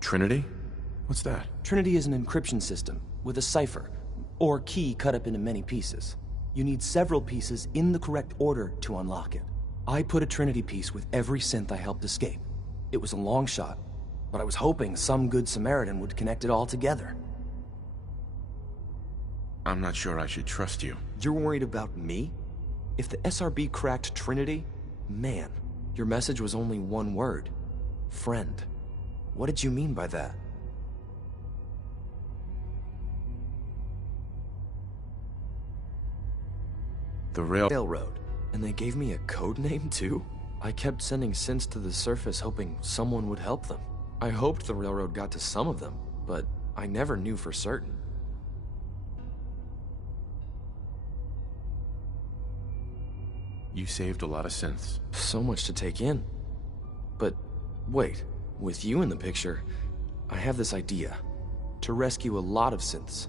Trinity? What's that? Trinity is an encryption system with a cipher, or key cut up into many pieces. You need several pieces in the correct order to unlock it. I put a Trinity piece with every synth I helped escape. It was a long shot, but I was hoping some good Samaritan would connect it all together. I'm not sure I should trust you. You're worried about me? If the SRB cracked Trinity, man, your message was only one word. Friend. What did you mean by that? The Railroad. And they gave me a code name too? I kept sending synths to the surface hoping someone would help them. I hoped the railroad got to some of them, but I never knew for certain. You saved a lot of synths. So much to take in. But wait, with you in the picture, I have this idea. To rescue a lot of synths.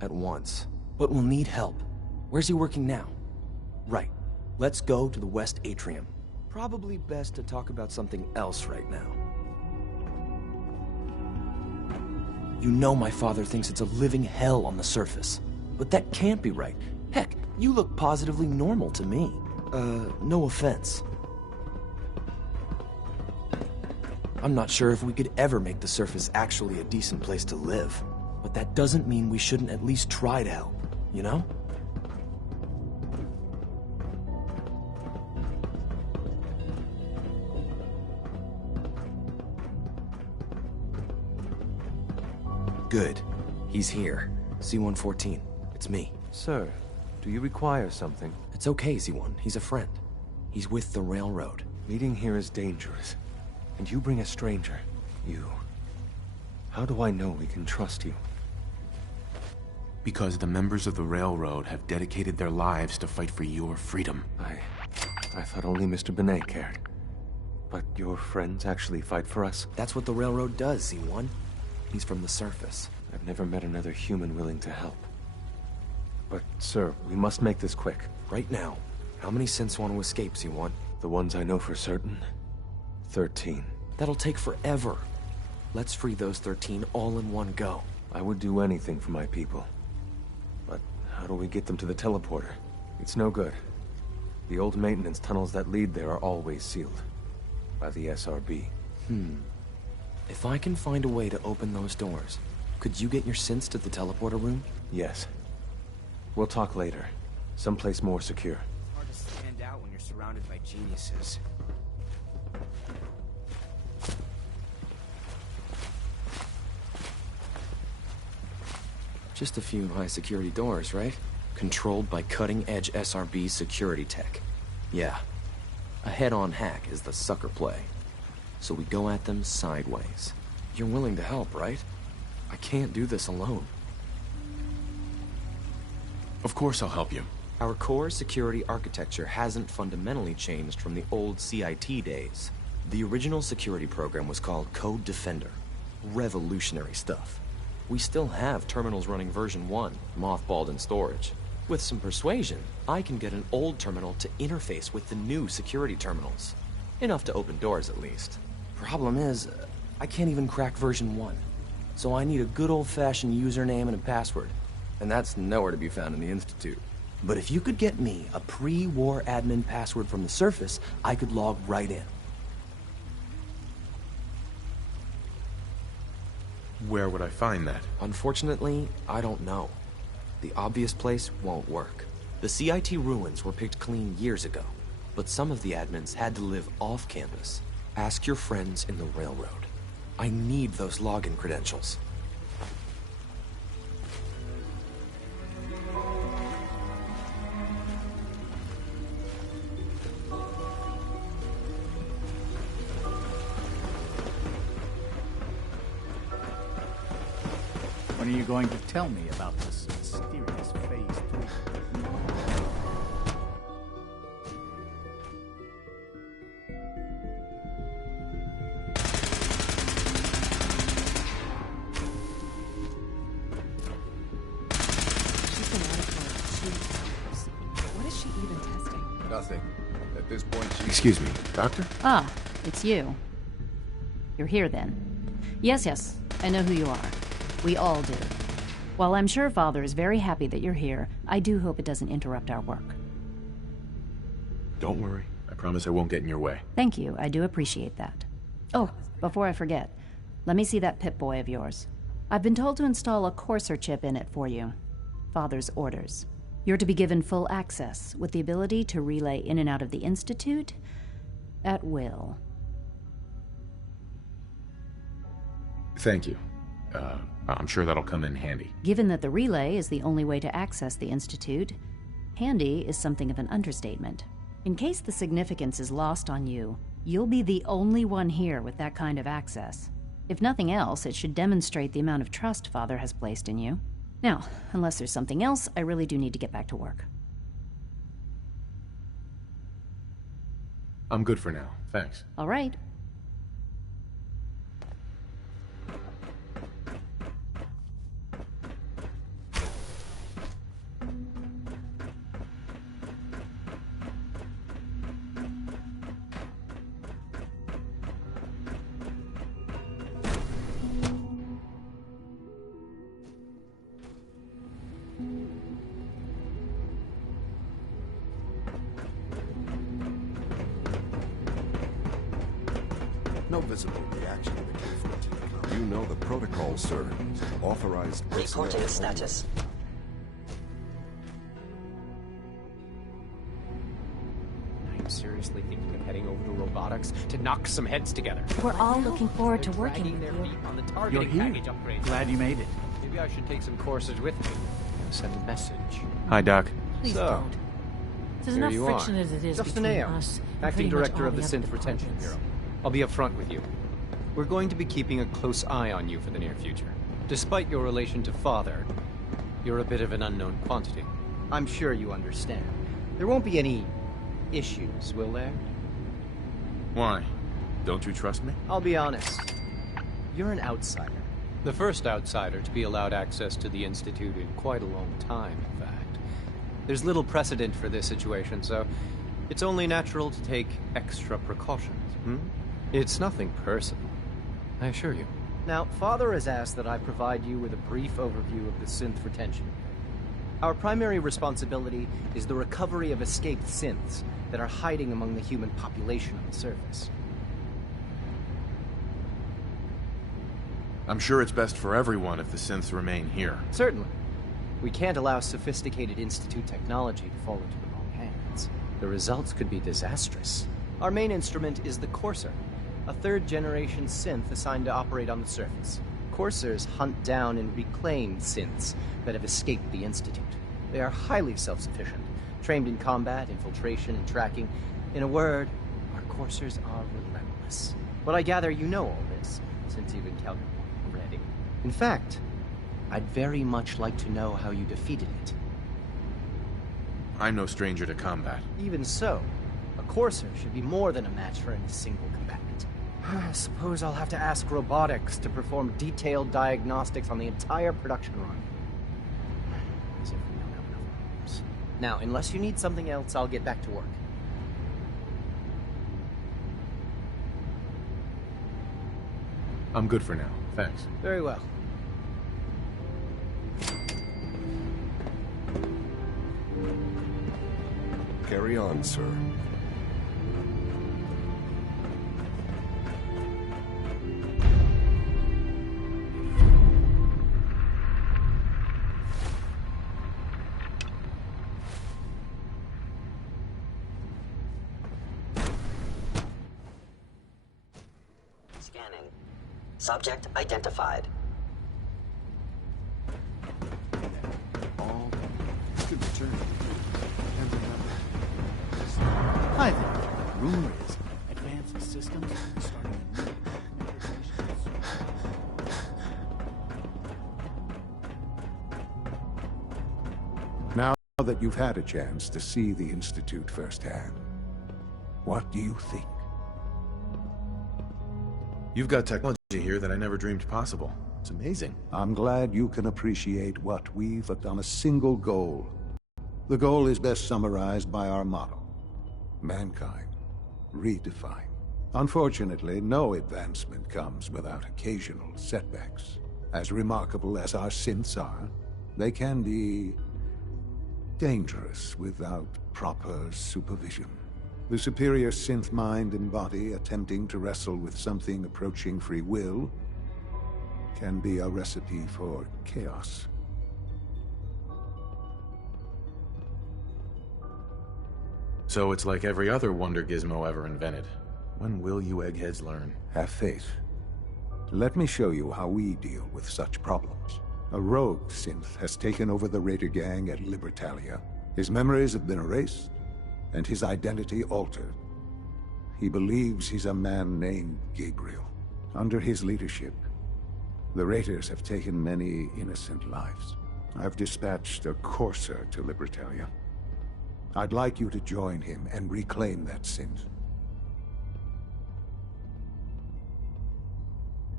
At once. But we'll need help. Where's he working now? Right. Let's go to the West Atrium. Probably best to talk about something else right now. You know my father thinks it's a living hell on the surface. But that can't be right. Heck, you look positively normal to me. No offense. I'm not sure if we could ever make the surface actually a decent place to live. But that doesn't mean we shouldn't at least try to help, you know? Good. He's here. C-114. It's me. Sir, do you require something? It's okay, Z1. He's a friend. He's with the railroad. Meeting here is dangerous. And you bring a stranger. You. How do I know we can trust you? Because the members of the railroad have dedicated their lives to fight for your freedom. I thought only Mr. Benet cared. But your friends actually fight for us? That's what the railroad does, Z1. He's from the surface. I've never met another human willing to help. But, sir, we must make this quick. Right now, how many synths want to escape, Z1? The ones I know for certain? 13. That'll take forever. Let's free those 13 all in one go. I would do anything for my people. But how do we get them to the teleporter? It's no good. The old maintenance tunnels that lead there are always sealed. By the SRB. If I can find a way to open those doors, could you get your synths to the teleporter room? Yes. We'll talk later. Someplace more secure. It's hard to stand out when you're surrounded by geniuses. Just a few high-security doors, right? Controlled by cutting-edge SRB security tech. Yeah. A head-on hack is the sucker play. So we go at them sideways. You're willing to help, right? I can't do this alone. Of course I'll help you. Our core security architecture hasn't fundamentally changed from the old CIT days. The original security program was called Code Defender. Revolutionary stuff. We still have terminals running version 1, mothballed in storage. With some persuasion, I can get an old terminal to interface with the new security terminals. Enough to open doors, at least. Problem is, I can't even crack version 1. So I need a good old-fashioned username and a password. And that's nowhere to be found in the Institute. But if you could get me a pre-war admin password from the surface, I could log right in. Where would I find that? Unfortunately, I don't know. The obvious place won't work. The CIT ruins were picked clean years ago, but some of the admins had to live off campus. Ask your friends in the railroad. I need those login credentials. When are you going to tell me about this mysterious phase 3? this point, Excuse me, Doctor? Ah, it's you. You're here then. Yes, I know who you are. We all do. While I'm sure Father is very happy that you're here, I do hope it doesn't interrupt our work. Don't worry. I promise I won't get in your way. Thank you, I do appreciate that. Oh, before I forget, let me see that Pip-Boy of yours. I've been told to install a Courser chip in it for you. Father's orders. You're to be given full access, with the ability to relay in and out of the Institute at will. Thank you. I'm sure that'll come in handy. Given that the relay is the only way to access the Institute, handy is something of an understatement. In case the significance is lost on you, you'll be the only one here with that kind of access. If nothing else, it should demonstrate the amount of trust Father has placed in you. Now, unless there's something else, I really do need to get back to work. I'm good for now. Thanks. All right. No visible reaction to the K-14. You know the protocol, sir. Authorized personnel. Reporting status. I'm seriously thinking of heading over to robotics to knock some heads together. We're all looking forward to working with you. On the You're targeting here. package upgrade. Glad you made it. Maybe I should take some courses with me. Send a message. Hi, Doc. Please So, don't. There's here enough you friction are. as it is Justin between Ayo, us and acting pretty much director all of the other Synth Retention departments. Bureau. I'll be upfront with you. We're going to be keeping a close eye on you for the near future. Despite your relation to Father, you're a bit of an unknown quantity. I'm sure you understand. There won't be any issues, will there? Why? Don't you trust me? I'll be honest. You're an outsider. The first outsider to be allowed access to the Institute in quite a long time, in fact. There's little precedent for this situation, so it's only natural to take extra precautions. It's nothing personal, I assure you. Now, Father has asked that I provide you with a brief overview of the Synth Retention. Our primary responsibility is the recovery of escaped synths that are hiding among the human population on the surface. I'm sure it's best for everyone if the synths remain here. Certainly. We can't allow sophisticated Institute technology to fall into the wrong hands. The results could be disastrous. Our main instrument is the Courser, a third-generation synth assigned to operate on the surface. Coursers hunt down and reclaim synths that have escaped the Institute. They are highly self-sufficient, trained in combat, infiltration, and tracking. In a word, our Coursers are relentless. But I gather you know all this, since you've encountered one already. In fact, I'd very much like to know how you defeated it. I'm no stranger to combat. Even so, a Courser should be more than a match for any single combatant. I suppose I'll have to ask robotics to perform detailed diagnostics on the entire production run. As if we don't have enough problems. Now, unless you need something else, I'll get back to work. I'm good for now. Thanks. Very well. Carry on, sir. Scanning. Subject identified. All good return. Hi there. Rumor is advanced systems starting a new Now that you've had a chance to see the Institute firsthand, what do you think? You've got technology here that I never dreamed possible. It's amazing. I'm glad you can appreciate what we've on a single goal. The goal is best summarized by our motto: mankind redefined. Unfortunately, no advancement comes without occasional setbacks. As remarkable as our synths are, they can be dangerous without proper supervision. The superior synth mind and body attempting to wrestle with something approaching free will can be a recipe for chaos. So it's like every other wonder gizmo ever invented. When will you eggheads learn? Have faith. Let me show you how we deal with such problems. A rogue synth has taken over the Raider gang at Libertalia. His memories have been erased, and his identity altered. He believes he's a man named Gabriel. Under his leadership, the Raiders have taken many innocent lives. I've dispatched a courser to Libertalia. I'd like you to join him and reclaim that synth.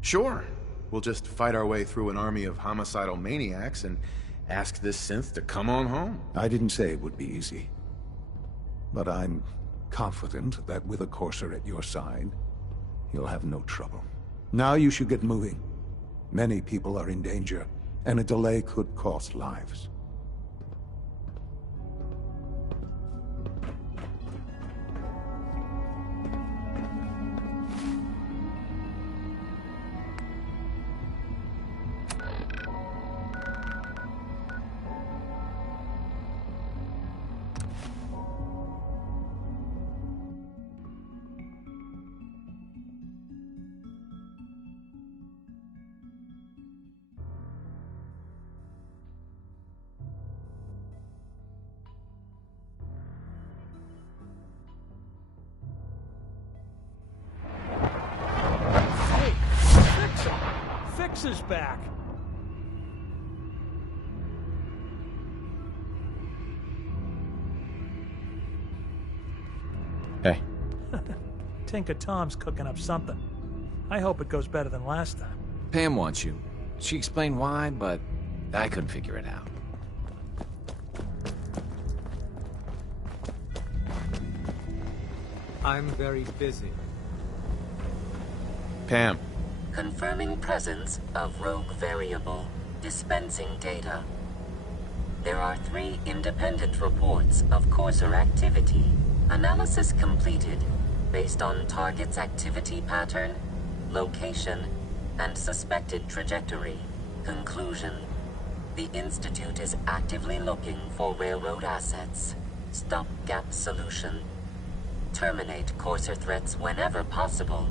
Sure. We'll just fight our way through an army of homicidal maniacs and ask this synth to come on home. I didn't say it would be easy. But I'm confident that with a courser at your side, you'll have no trouble. Now you should get moving. Many people are in danger, and a delay could cost lives. Fix is back. Hey. Tinker Tom's cooking up something. I hope it goes better than last time. Pam wants you. She explained why, but I couldn't figure it out. I'm very busy. Pam. Confirming presence of rogue variable. Dispensing data. There are 3 independent reports of Courser activity. Analysis completed based on target's activity pattern, location, and suspected trajectory. Conclusion. The Institute is actively looking for railroad assets. Stopgap solution. Terminate Courser threats whenever possible.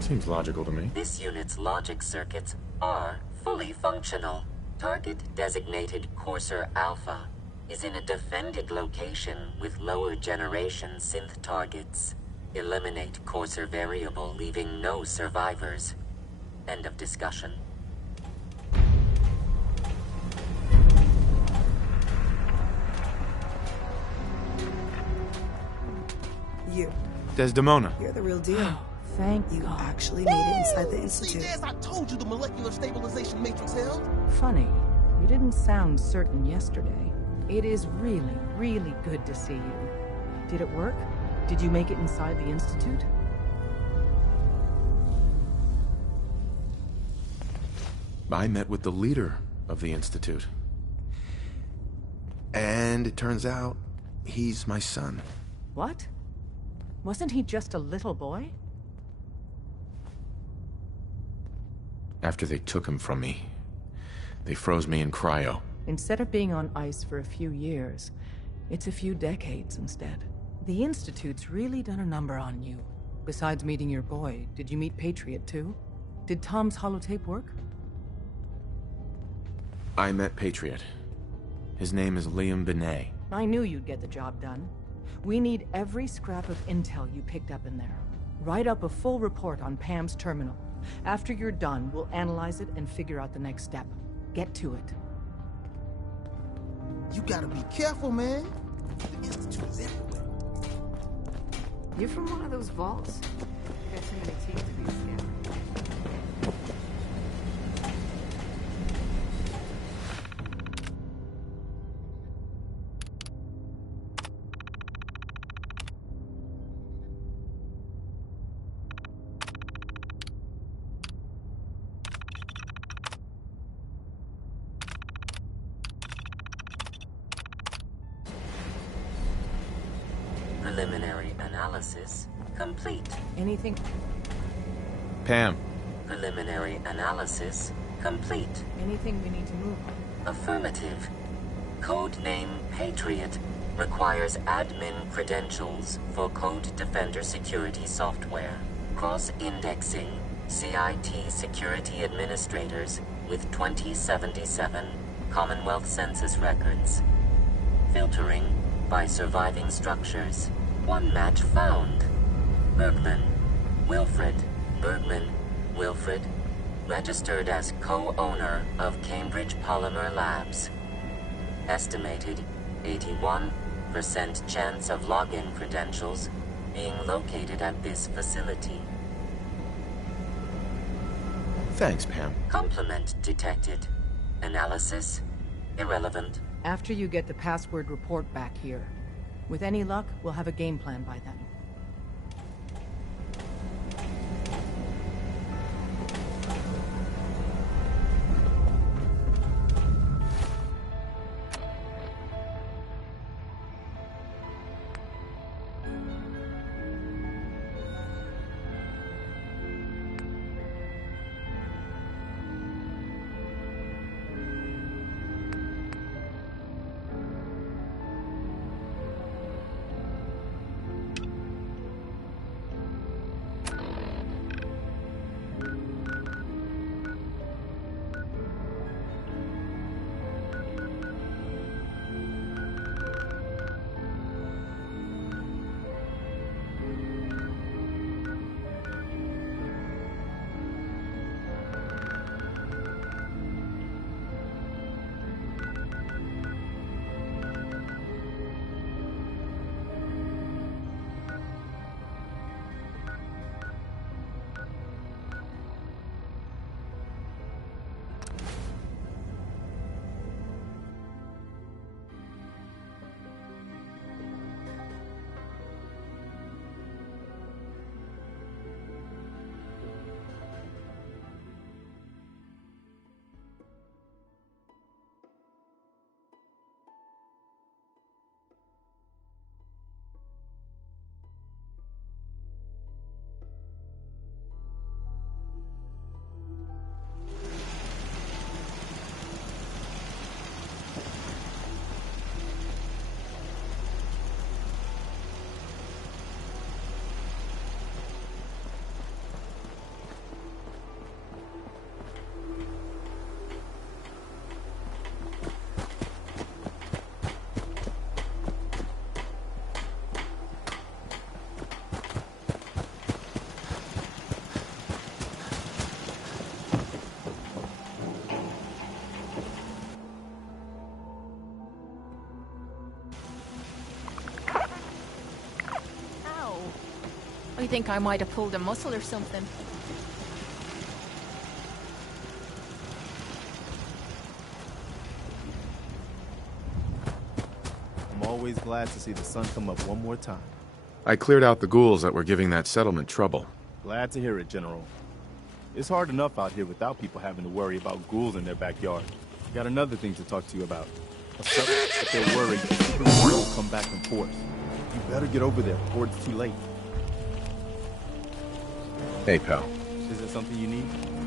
Seems logical to me. This unit's logic circuits are fully functional. Target designated Courser Alpha is in a defended location with lower generation synth targets. Eliminate Courser variable, leaving no survivors. End of discussion. You. Desdemona. You're the real deal. Thank you. Actually made it inside the Institute. See, Des, I told you the molecular stabilization matrix held. Funny, you didn't sound certain yesterday. It is really, really good to see you. Did it work? Did you make it inside the Institute? I met with the leader of the Institute. And it turns out, he's my son. What? Wasn't he just a little boy? After they took him from me, they froze me in cryo. Instead of being on ice for a few years, it's a few decades instead. The Institute's really done a number on you. Besides meeting your boy, did you meet Patriot too? Did Tom's holotape work? I met Patriot. His name is Liam Benet. I knew you'd get the job done. We need every scrap of intel you picked up in there. Write up a full report on Pam's terminal. After you're done, we'll analyze it and figure out the next step. Get to it. You gotta be careful, man. The Institute is everywhere. You're from one of those vaults? You got too many teeth to be a scammer. analysis complete. Anything? Pam. Preliminary analysis complete. Anything we need to move on? Affirmative. Codename Patriot requires admin credentials for Code Defender security software. Cross-indexing CIT security administrators with 2077 Commonwealth Census records. Filtering by surviving structures. One match found. Bergman. Wilfred. Bergman. Wilfred. Registered as co-owner of Cambridge Polymer Labs. Estimated 81% chance of login credentials being located at this facility. Thanks, Pam. Complement detected. Analysis irrelevant. After you get the password report back here. With any luck, we'll have a game plan by then. I think I might have pulled a muscle or something. I'm always glad to see the sun come up one more time. I cleared out the ghouls that were giving that settlement trouble. Glad to hear it, General. It's hard enough out here without people having to worry about ghouls in their backyard. Got another thing to talk to you about. A settlement that they're worried the war will come back and forth. You better get over there before it's too late. Hey, pal. Is there something you need?